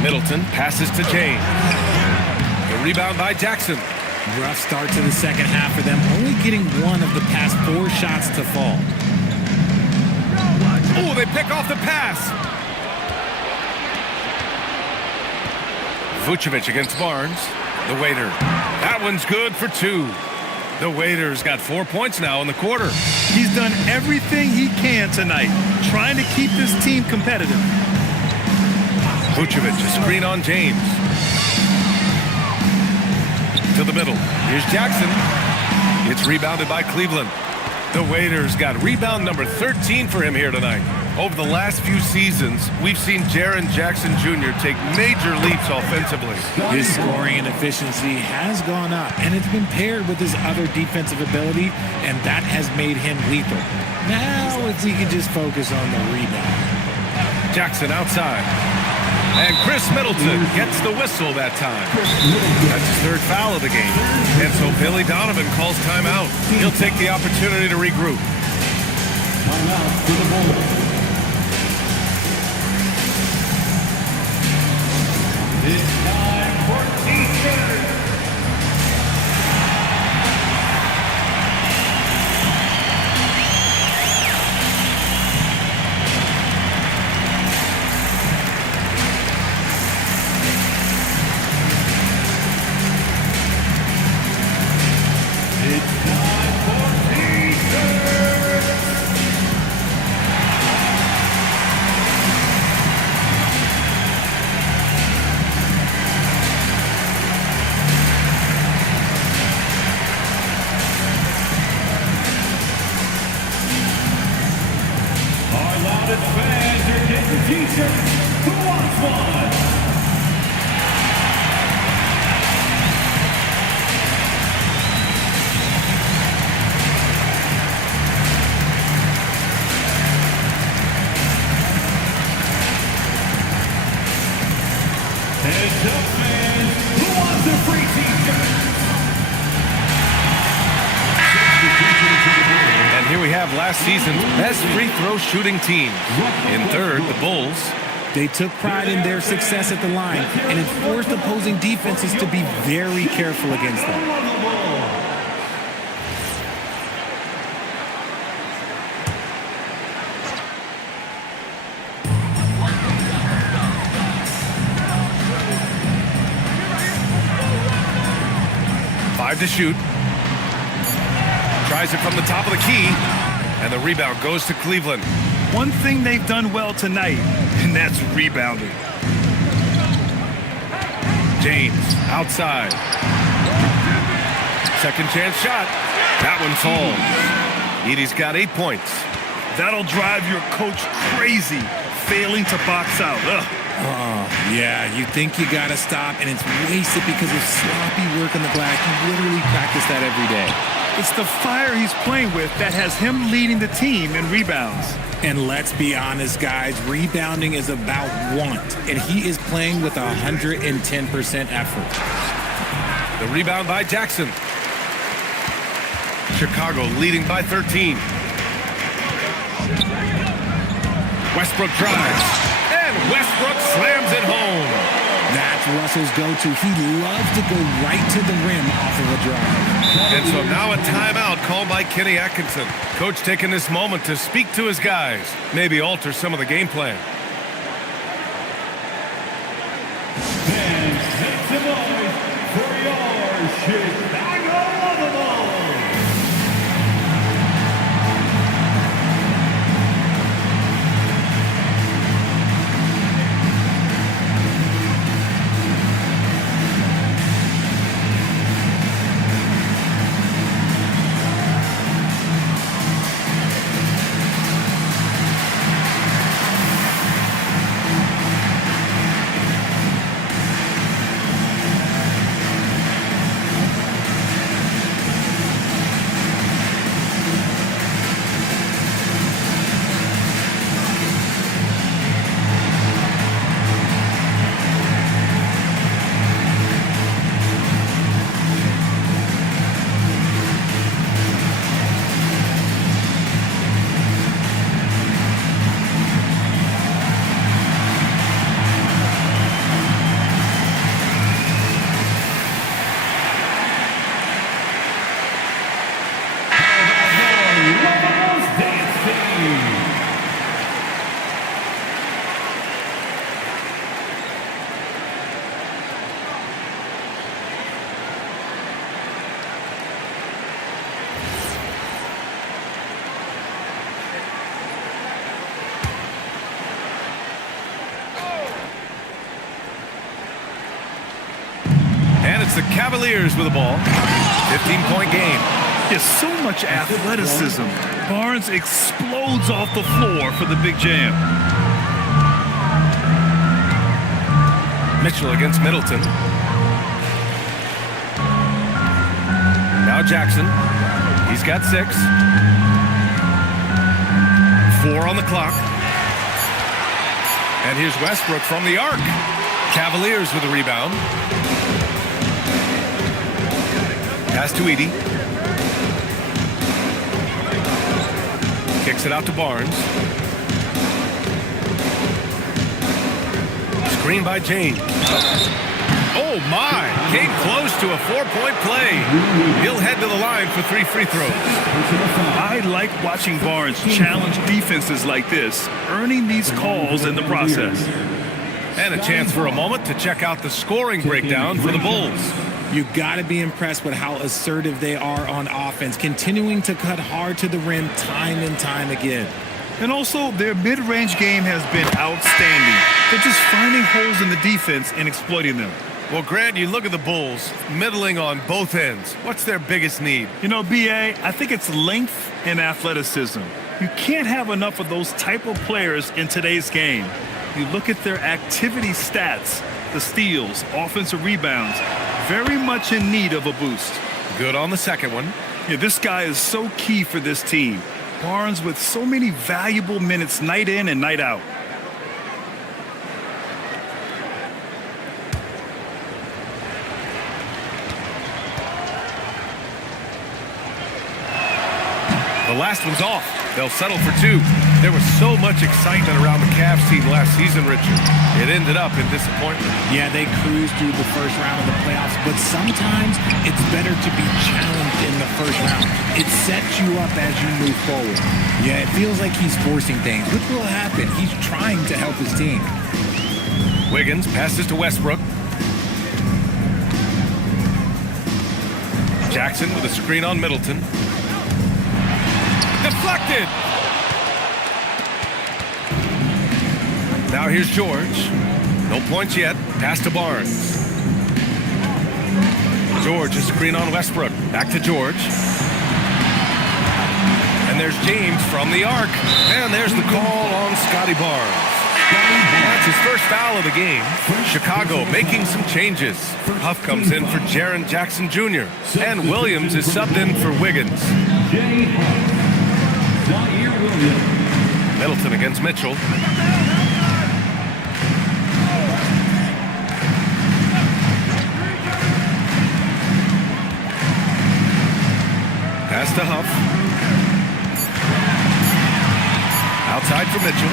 Middleton passes to James. The rebound by Jackson. Rough start to the second half for them, only getting 1 of the past 4 shots to fall. Oh, they pick off the pass. Vucevic against Barnes. The waiter. That one's good for 2. The waiter's got 4 points now in the quarter. He's done everything he can tonight, trying to keep this team competitive. Vucevic, a screen on James. To the middle. Here's Jackson. It's rebounded by Cleveland. The waiter's got rebound number 13 for him here tonight. Over the last few seasons, we've seen Jaren Jackson Jr. take major leaps offensively. His scoring and efficiency has gone up, and it's been paired with his other defensive ability, and that has made him lethal. Now, if we can just focus on the rebound. Jackson outside. And Chris Middleton gets the whistle that time. That's his 3rd foul of the game. And so Billy Donovan calls timeout. He'll take the opportunity to regroup. Timeout for the Bulls. It's time for Eastern. Fans are getting t-shirts. Who wants one? Heads up, fans. Who wants a free t-shirt? And here we have last season's best free throw shooting team. In third, the Bulls. They took pride in their success at the line, and it forced opposing defenses to be very careful against them. 5 to shoot. Tries it from the top of the key, and the rebound goes to Cleveland. One thing they've done well tonight, and that's rebounding. James outside. Second chance shot. That one falls. Edey's got 8 points. That'll drive your coach crazy, failing to box out. Ugh. Yeah, you think you got to stop, and it's wasted because of sloppy work on the glass. You literally practice that every day. It's the fire he's playing with that has him leading the team in rebounds. And let's be honest, guys, rebounding is about want, and he is playing with 110% effort. The rebound by Jackson. Chicago leading by 13. Westbrook drives, and Westbrook slams it home. That's Russell's go-to. He loves to go right to the rim off of a drive. And so now a timeout called by Kenny Atkinson. Coach taking this moment to speak to his guys, maybe alter some of the game plan. And make some noise for your Chicago Bulls. And it's the Cavaliers with the ball. 15-point game. There's so much athleticism. Barnes explodes off the floor for the big jam. Mitchell against Middleton. Now Jackson. He's got 6. 4 on the clock. And here's Westbrook from the arc. Cavaliers with the rebound. Pass to Edey. Kicks it out to Barnes. Screen by James. Oh my! Came close to a 4-point play. He'll head to the line for 3 free throws. I like watching Barnes challenge defenses like this, earning these calls in the process. And a chance for a moment to check out the scoring breakdown for the Bulls. You got to be impressed with how assertive they are on offense, continuing to cut hard to the rim time and time again. And also, their mid-range game has been outstanding. They're just finding holes in the defense and exploiting them. Well, Grant, you look at the Bulls, middling on both ends. What's their biggest need? You know, B.A., I think it's length and athleticism. You can't have enough of those type of players in today's game. You look at their activity stats, the steals, offensive rebounds, very much in need of a boost. Good on the second one. Yeah, this guy is so key for this team. Barnes with so many valuable minutes night in and night out. The last one's off. They'll settle for 2. There was so much excitement around the Cavs team last season, Richard. It ended up in disappointment. Yeah, they cruised through the first round of the playoffs, but sometimes it's better to be challenged in the first round. It sets you up as you move forward. Yeah, it feels like he's forcing things, which will happen. He's trying to help his team. Wiggins passes to Westbrook. Jackson with a screen on Middleton. Deflected! Now here's George. No points yet. Pass to Barnes. George, a screen on Westbrook. Back to George. And there's James from the arc. And there's the call on Scotty Barnes. That's his first foul of the game. Chicago making some changes. Huff comes in for Jaren Jackson Jr. And Williams is subbed in for Wiggins. Middleton against Mitchell. Pass to Huff. Outside for Mitchell.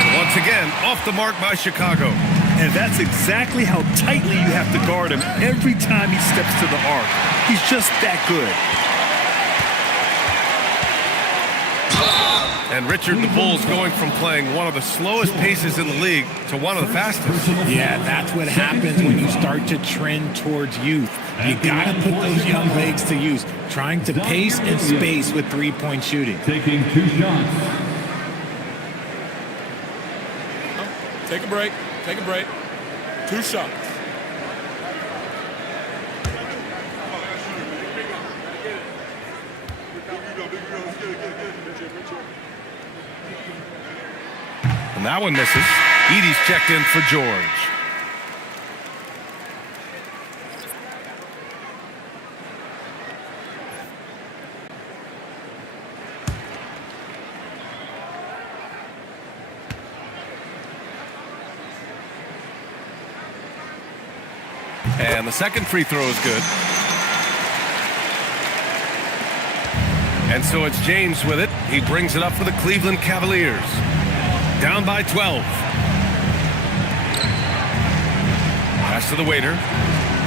And once again, off the mark by Chicago. And that's exactly how tightly you have to guard him every time he steps to the arc. He's just that good. And Richard, the Bulls going from playing one of the slowest paces in the league to one of the fastest. Yeah, that's what happens when you start to trend towards youth. You got to put those young legs to use, trying to pace and space with three-point shooting. Taking 2 shots. Take a break. Take a break. 2 shots. And that one misses. Edey's checked in for George. And the second free throw is good. And so it's James with it. He brings it up for the Cleveland Cavaliers. Down by 12. Pass to the waiter.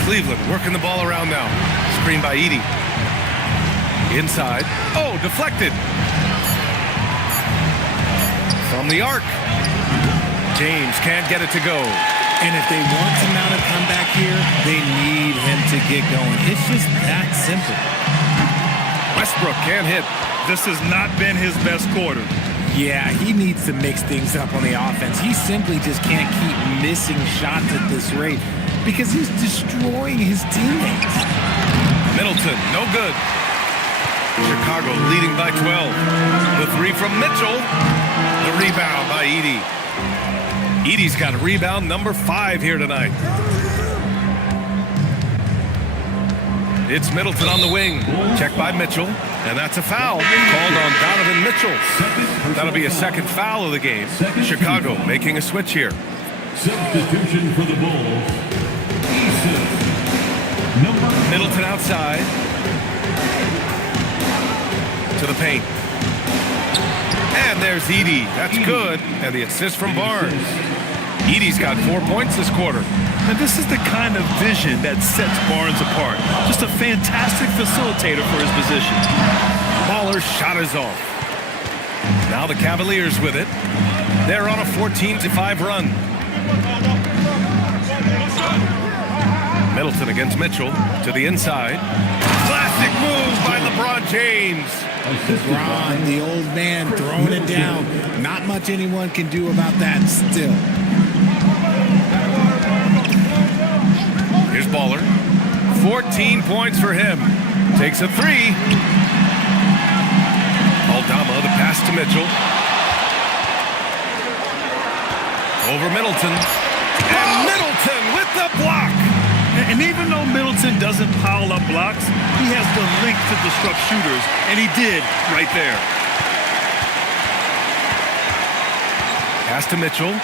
Cleveland working the ball around now. Screen by Edey. Inside. Oh, deflected. From the arc. James can't get it to go. And if they want to mount a comeback here, they need him to get going. It's just that simple. Westbrook can't hit. This has not been his best quarter. Yeah, he needs to mix things up on the offense. He simply just can't keep missing shots at this rate because he's destroying his teammates. Middleton, no good. Chicago leading by 12. The three from Mitchell. The rebound by Edey. Edey's got rebound number 5 here tonight. It's Middleton on the wing. Checked by Mitchell. And that's a foul called on Donovan Mitchell. That'll be a second foul of the game. Chicago making a switch here. Substitution for the Bulls. Middleton outside. To the paint. And there's Edey. That's good. And the assist from Barnes. Edey's got 4 points this quarter. And this is the kind of vision that sets Barnes apart. Just a fantastic facilitator for his position. Baller's shot is off. Now the Cavaliers with it. They're on a 14-5 run. Middleton against Mitchell to the inside. Classic move by LeBron James. LeBron, the old man, throwing it down. Not much anyone can do about that still. Here's Baller. 14 points for him. Takes a 3. Aldama, the pass to Mitchell. Over Middleton. And Middleton with the block. And even though Middleton doesn't pile up blocks, he has the length to disrupt shooters, and he did right there. Pass to Mitchell.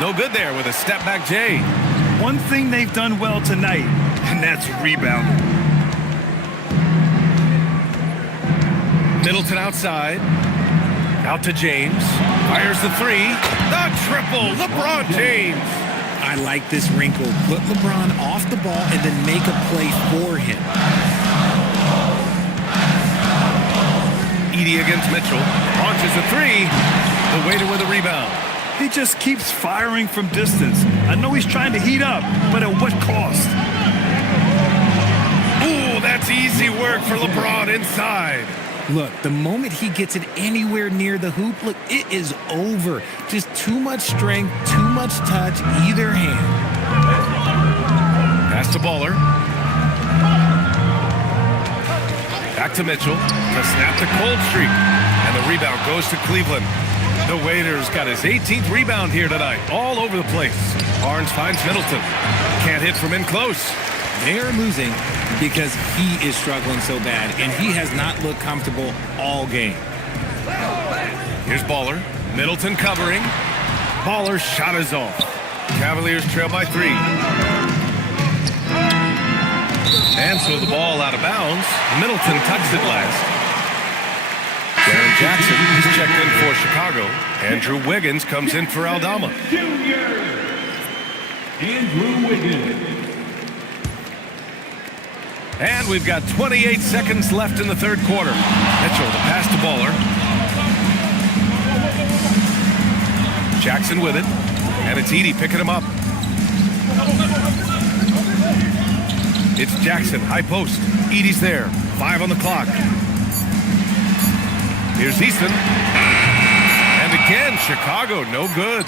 No good there with a step back Jay. one thing they've done well tonight, and that's rebounding. Middleton outside. Out to James. Fires the three. The triple. LeBron James. I like this wrinkle. Put LeBron off the ball and then make a play for him. Edey against Mitchell. Launches a three. The waiter with a rebound. He just keeps firing from distance. I know he's trying to heat up, but at what cost? Ooh, that's easy work for LeBron inside. Look, the moment he gets it anywhere near the hoop, look, it is over. Just too much strength, too much touch, either hand. Pass to Baller. Back to Mitchell to snap the cold streak. And the rebound goes to Cleveland. The Waiters got his 18th rebound here tonight, all over the place. Barnes finds Middleton. Can't hit from in close. They are losing because he is struggling so bad, and he has not looked comfortable all game. Here's Baller. Middleton covering. Baller's shot is off. Cavaliers trail by 3. And so the ball out of bounds. Middleton touched it last. Darren Jackson is checked in for Chicago. Andrew Wiggins comes in for Aldama. Andrew Wiggins. And we've got 28 seconds left in the third quarter. Mitchell, the pass to Baller. Jackson with it. And it's Edey picking him up. It's Jackson, high post. Edey's there. 5 on the clock. Here's Easton. And again, Chicago, no good.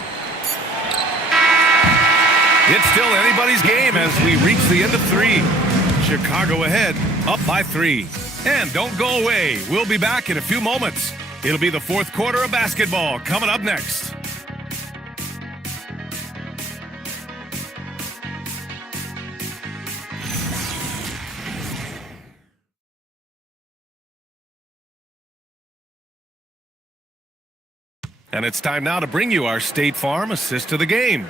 It's still anybody's game as we reach the end of 3. Chicago ahead, up by 3. And don't go away. We'll be back in a few moments. It'll be the fourth quarter of basketball coming up next. And it's time now to bring you our State Farm assist of the game.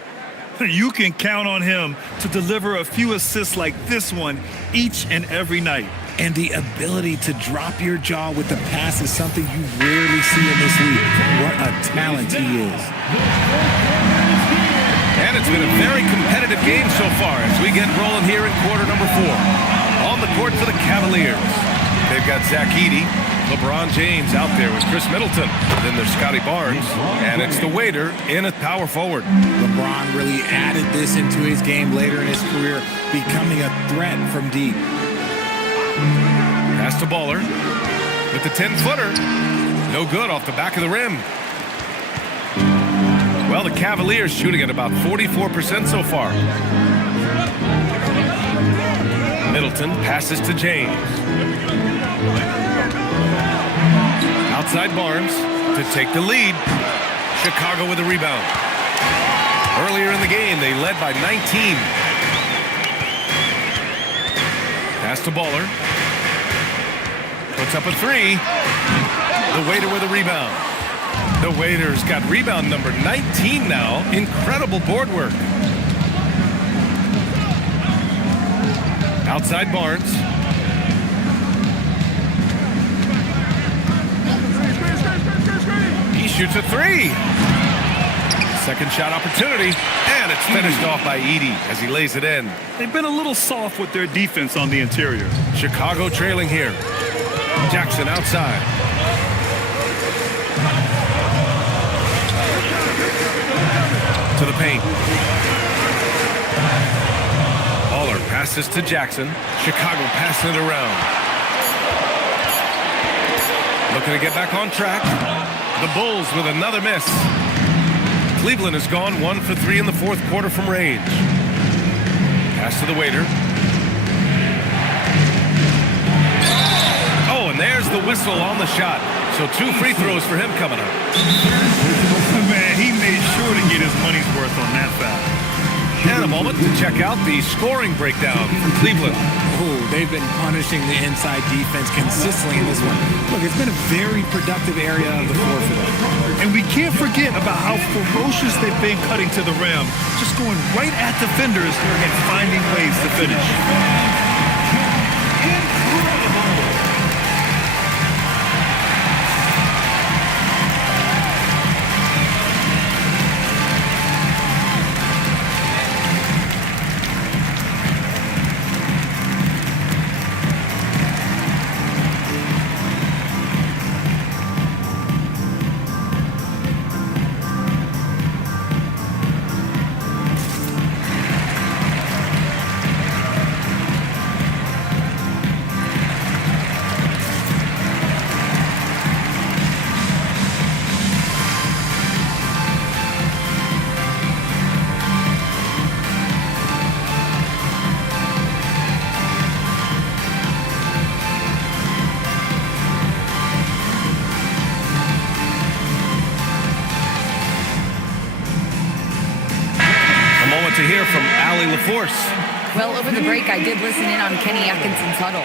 You can count on him to deliver a few assists like this one each and every night. And the ability to drop your jaw with the pass is something you rarely see in this league. What a talent he is. And it's been a very competitive game so far as we get rolling here in quarter number 4. On the court for the Cavaliers. They've got Zach Edey, LeBron James out there with Chris Middleton. Then there's Scotty Barnes, and it's the waiter in at power forward. LeBron really added this into his game later in his career, becoming a threat from deep. Pass to Baller with the 10-footer. No good off the back of the rim. Well, the Cavaliers shooting at about 44% so far. Middleton passes to James. Outside Barnes to take the lead. Chicago with a rebound. Earlier in the game, they led by 19. Pass to Baller. Puts up a 3. The waiter with a rebound. The Waiters got rebound number 19 now. Incredible board work. Outside Barnes. He shoots a 3. Second shot opportunity, and it's finished off by Edey as he lays it in. They've been a little soft with their defense on the interior. Chicago trailing here. Jackson outside. To the paint. Baller passes to Jackson. Chicago passing it around. Looking to get back on track. The Bulls with another miss. Cleveland has gone 1 for 3 in the fourth quarter from range. Pass to the waiter. Oh, and there's the whistle on the shot. So 2 free throws for him coming up. Man, he made sure to get his money's worth on that foul. And a moment to check out the scoring breakdown for Cleveland. Oh, they've been punishing the inside defense consistently in this one. Look, it's been a very productive area of the floor for them. And we can't forget about how ferocious they've been cutting to the rim, just going right at defenders and finding ways to finish. To hear from Allie LaForce. Well, over the break, I did listen in on Kenny Atkinson's huddle.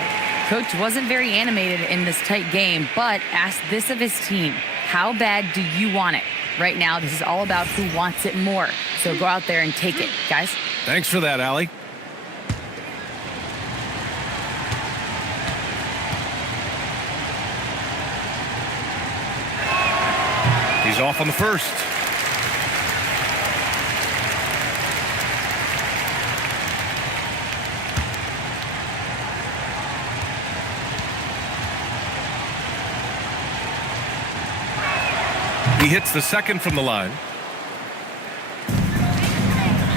Coach wasn't very animated in this tight game, but asked this of his team: how bad do you want it? Right now, this is all about who wants it more. So go out there and take it, guys. Thanks for that, Allie. He's off on the first. He hits the second from the line.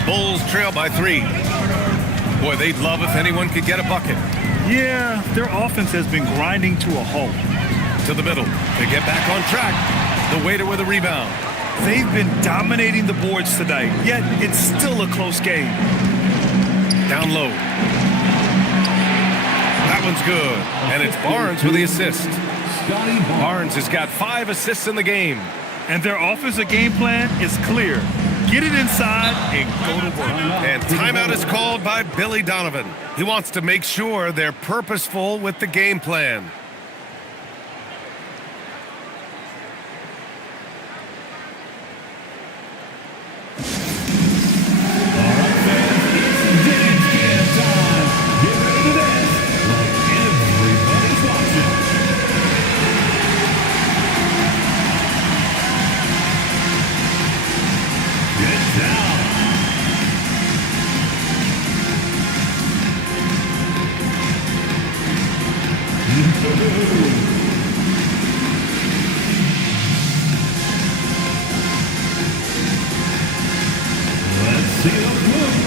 Bulls trail by 3. Boy, they'd love if anyone could get a bucket. Yeah, their offense has been grinding to a halt. To the middle. They get back on track. The waiter with a rebound. They've been dominating the boards tonight, yet it's still a close game. Down low. That one's good. And it's Barnes with the assist. Barnes has got 5 assists in the game. And their offensive game plan is clear. Get it inside and go to work. And timeout is called by Billy Donovan. He wants to make sure they're purposeful with the game plan. Let's see the moves.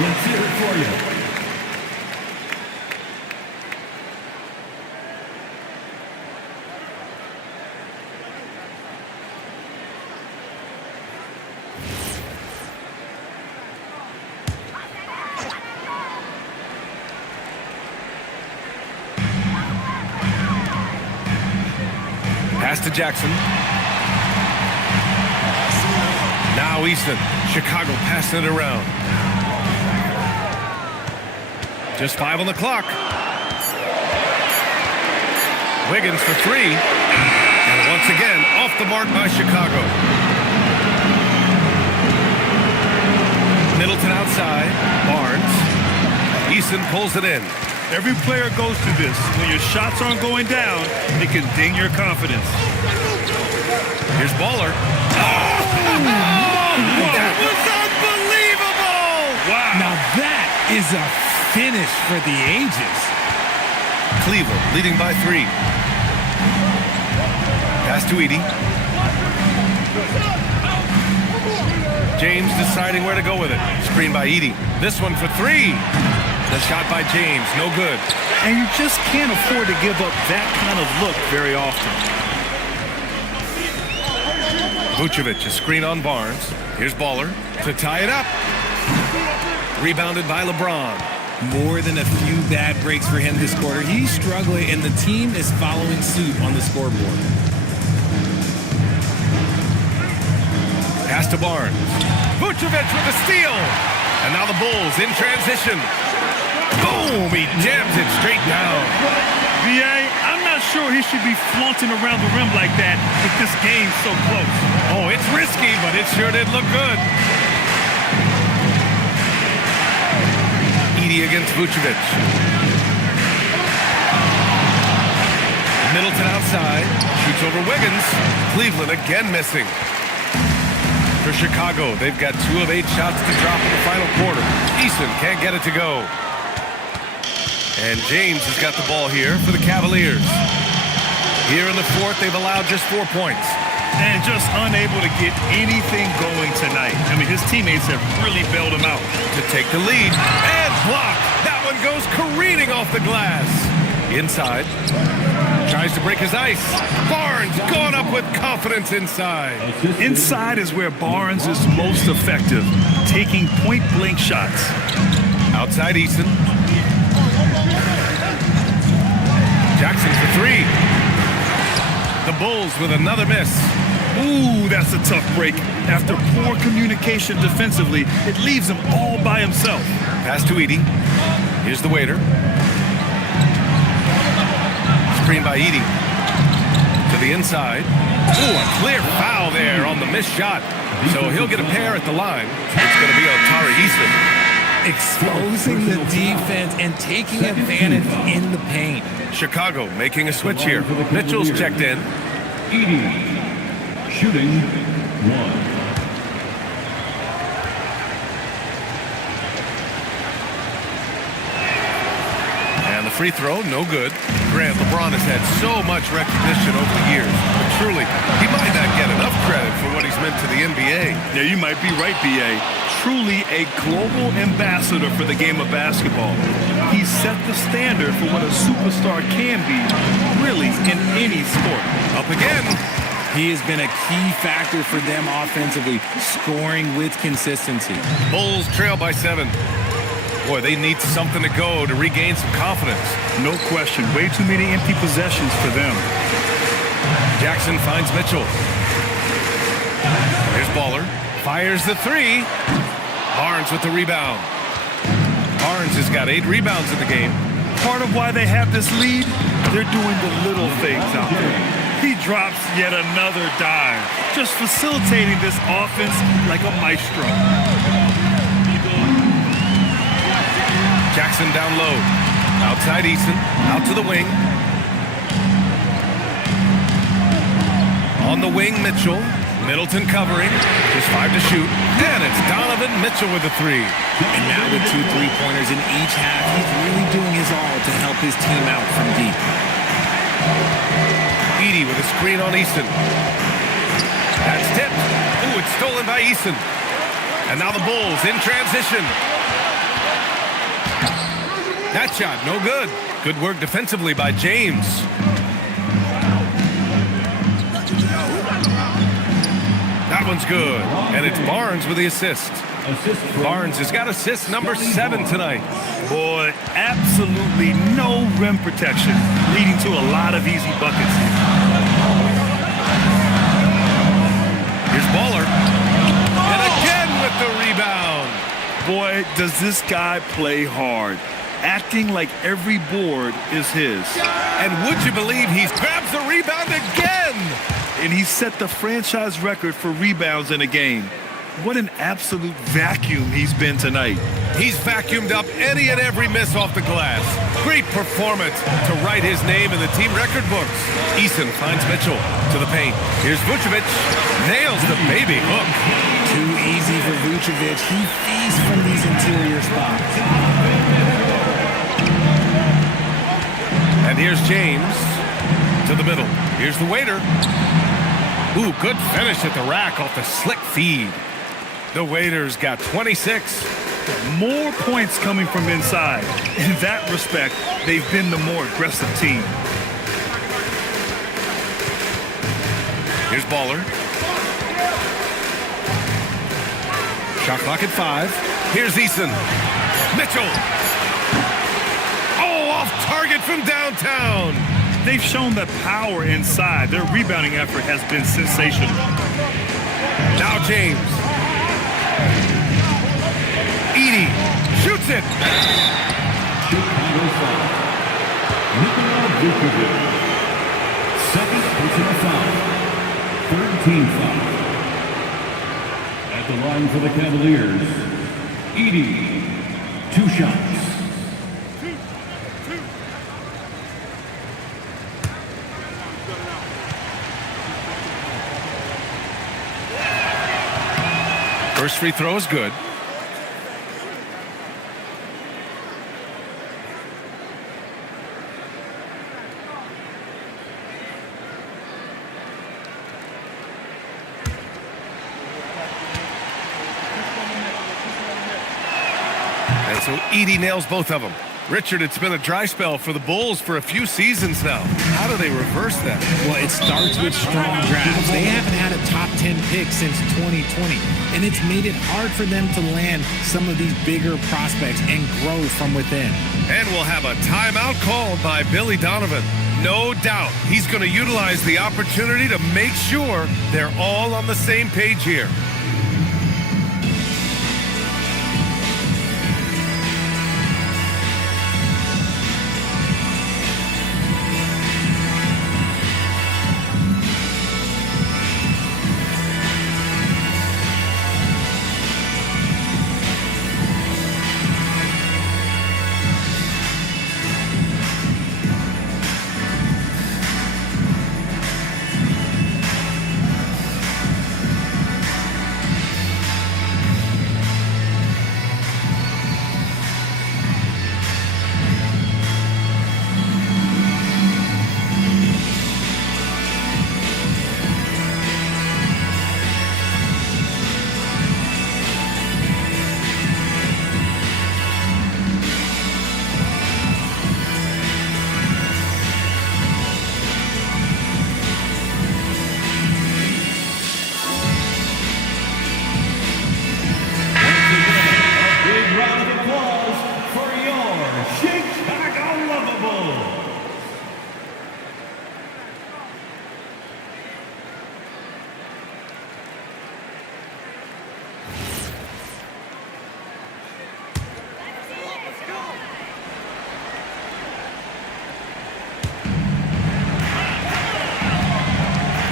Let's hear it for you. Pass to Jackson. Now Easton. Chicago passing it around. Just 5 on the clock. Wiggins for 3. And once again, off the mark by Chicago. Middleton outside. Barnes. Easton pulls it in. Every player goes through this. When your shots aren't going down, it can ding your confidence. Here's Baller. That was unbelievable! Wow. Now that is a finish for the ages. Cleveland leading by 3. Pass to Edie. James deciding where to go with it. Screen by Edie. This one for three. The shot by James, no good. And you just can't afford to give up that kind of look very often. Vucevic, a screen on Barnes. Here's Baller to tie it up. Rebounded by LeBron. More than a few bad breaks for him this quarter. He's struggling, and the team is following suit on the scoreboard. Pass to Barnes. Vucevic with a steal. And now the Bulls in transition. Boom! He jams it straight down. B.A., I'm not sure he should be flaunting around the rim like that with this game so close. Oh, it's risky, but it sure did look good. Edie against Vucevic. Middleton outside. Shoots over Wiggins. Cleveland again missing. For Chicago, they've got 2 of 8 shots to drop in the final quarter. Eason can't get it to go. And James has got the ball here for the Cavaliers. Here in the fourth, they've allowed just 4 points. And just unable to get anything going tonight. I mean, his teammates have really bailed him out. To take the lead. And block. That one goes careening off the glass. Inside. Tries to break his ice. Barnes going up with confidence inside. Inside is where Barnes is most effective, taking point-blank shots. Outside Eason. Jackson for 3. The Bulls with another miss. Ooh, that's a tough break. After poor communication defensively, it leaves him all by himself. Pass to Edie. Here's the waiter. Screen by Edie. To the inside. Ooh, a clear foul there on the missed shot. So he'll get a pair at the line. It's going to be on Tari Eason. Exposing the defense and taking advantage in the paint. Chicago making a switch here. Mitchell's checked in. Edie, shooting 1. And the free throw, no good. Grant, LeBron has had so much recognition over the years, but truly, he might not get enough credit for what he's meant to the NBA. Yeah, you might be right, B.A. Truly a global ambassador for the game of basketball. He set the standard for what a superstar can be, really, in any sport. Up again. He has been a key factor for them offensively, scoring with consistency. Bulls trail by 7. Boy, they need something to go to regain some confidence. No question. Way too many empty possessions for them. Jackson finds Mitchell. Here's Baller. Fires the 3. Barnes with the rebound. Barnes has got 8 rebounds in the game. Part of why they have this lead, they're doing the little things out there. He drops yet another dive, just facilitating this offense like a maestro. Jackson down low. Outside Eason. Out to the wing. On the wing, Mitchell. Middleton covering. Just 5 to shoot. And it's Donovan Mitchell with the 3. And now with 2 3-pointers in each half, he's really doing his all to help his team out from deep. Edie with a screen on Eason. That's tipped. Ooh, it's stolen by Eason. And now the Bulls in transition. That shot, no good. Good work defensively by James. That one's good. And it's Barnes with the assist. Barnes has got assist number 7 tonight. Boy, absolutely no rim protection, leading to a lot of easy buckets. Here's Baller. And again with the rebound. Boy, does this guy play hard. Acting like every board is his. And would you believe he grabs the rebound again? And he set the franchise record for rebounds in a game. What an absolute vacuum he's been tonight. He's vacuumed up any and every miss off the glass. Great performance to write his name in the team record books. Eason finds Mitchell to the paint. Here's Vucevic. Nails the baby hook. Too easy for Vucevic. He feasts from these interior spots. And here's James to the middle. Here's the waiter. Ooh, good finish at the rack off the slick feed. The waiter's got 26. More points coming from inside. In that respect, they've been the more aggressive team. Here's Baller. Shot clock at 5. Here's Eason. Mitchell. Oh, off target from downtown. They've shown that power inside. Their rebounding effort has been sensational. Now James. Edie shoots it. Chicago foul. Nikola Vukovic. Second personal foul. Third team foul. At the line for the Cavaliers, Edie. 2 shots. First free throw is good. And so Edie nails both of them. Richard, it's been a dry spell for the Bulls for a few seasons now. How do they reverse that? Well, it starts with strong drafts. They haven't had a top 10 pick since 2020, and it's made it hard for them to land some of these bigger prospects and grow from within. And we'll have a timeout called by Billy Donovan. No doubt he's going to utilize the opportunity to make sure they're all on the same page here.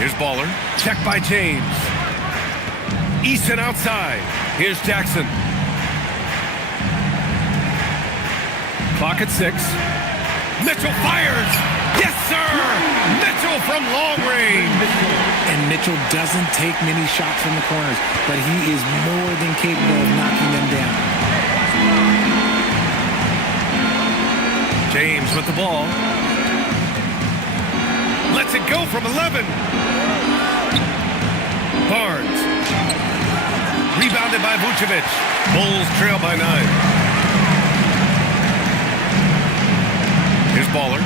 Here's Baller. Check by James. Easton outside. Here's Jackson. Clock at 6. Mitchell fires. Yes, sir. Mitchell from long range. And Mitchell doesn't take many shots from the corners, but he is more than capable of knocking them down. James with the ball. Lets it go from 11. Barnes. Rebounded by Vucevic. Bulls trail by 9. Here's Baller.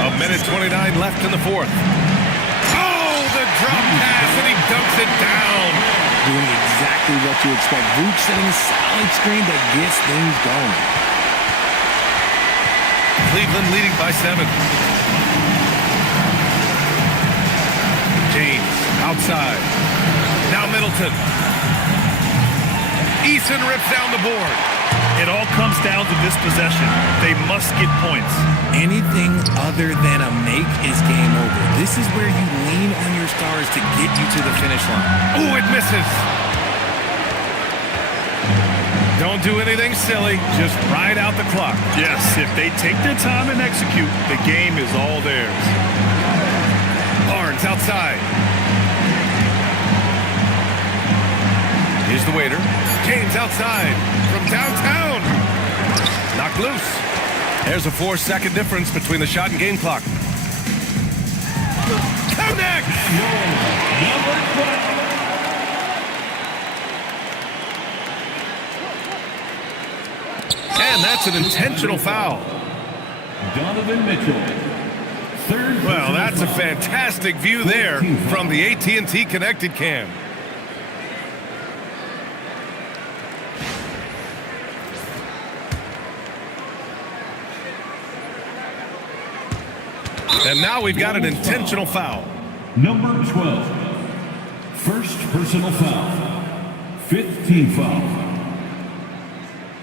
A minute 29 left in the 4th. Oh, the drop pass, and he dunks it down. Doing exactly what you expect. Vooch setting a solid screen that gets things going. Cleveland leading by 7. James outside. Now Middleton. Eason rips down the board. It all comes down to this possession. They must get points. Anything other than a make is game over. This is where you lean on your stars to get you to the finish line. Ooh, it misses. Don't do anything silly. Just ride out the clock. Yes, if they take their time and execute, the game is all theirs. Barnes outside. Here's the waiter. James outside from downtown. Knocked loose. There's a 4-second difference between the shot and game clock. Connect! And that's an intentional foul. Donovan Mitchell. Third. Well, that's a fantastic view there from the AT&T Connected Cam. And now we've got an intentional foul. Number 12. First personal foul. 5th team foul.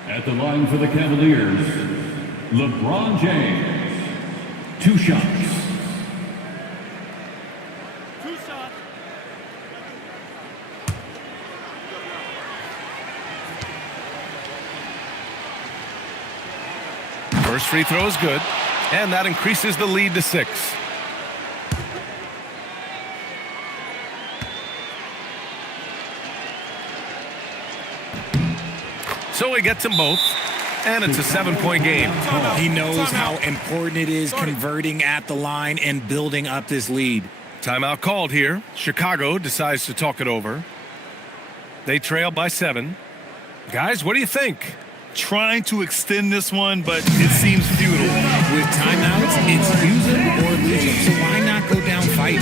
At the line for the Cavaliers, LeBron James. 2 shots. First free throw is good, and that increases the lead to 6. So he gets them both, and it's a 7-point game. He knows how important it is converting at the line and building up this lead. Timeout called here. Chicago decides to talk it over. They trail by 7. Guys, what do you think? Trying to extend this one, but it seems futile. With timeouts, it's use them or lose them. So why not go down fighting?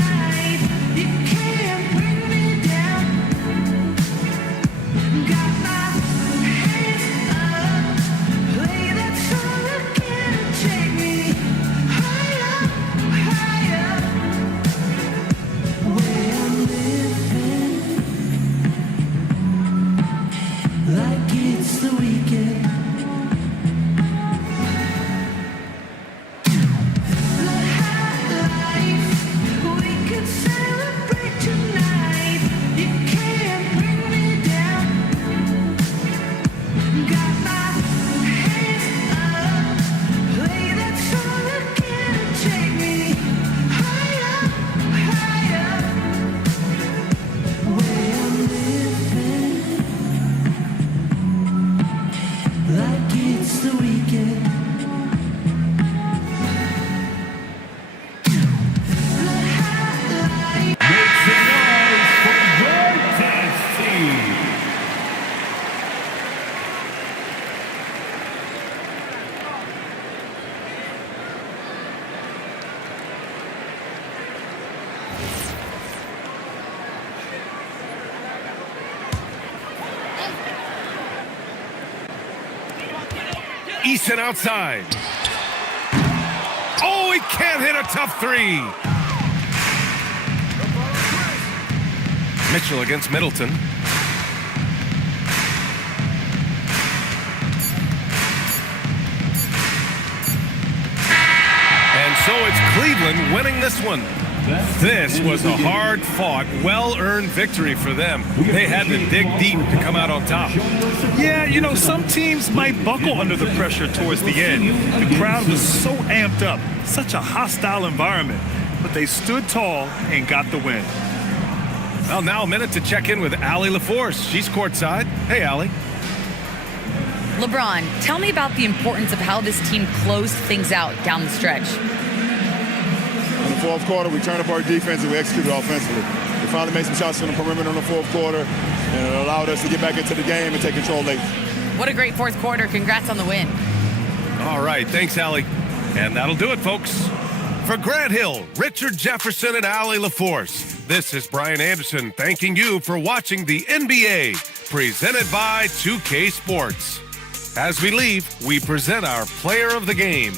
Eason outside. Oh, he can't hit a tough 3. Mitchell against Middleton. And so it's Cleveland winning this one. This was a hard-fought, well-earned victory for them. They had to dig deep to come out on top. Yeah, you know, some teams might buckle under the pressure towards the end. The crowd was so amped up, such a hostile environment, but they stood tall and got the win. Well, now a minute to check in with Allie LaForce. She's courtside. Hey, Allie. LeBron, tell me about the importance of how this team closed things out down the stretch. In the fourth quarter, we turned up our defense and we executed offensively. We finally made some shots from the perimeter in the fourth quarter, and it allowed us to get back into the game and take control late. What a great fourth quarter. Congrats on the win. All right. Thanks, Allie. And that'll do it, folks. For Grant Hill, Richard Jefferson, and Allie LaForce, this is Brian Anderson thanking you for watching the NBA, presented by 2K Sports. As we leave, we present our player of the game.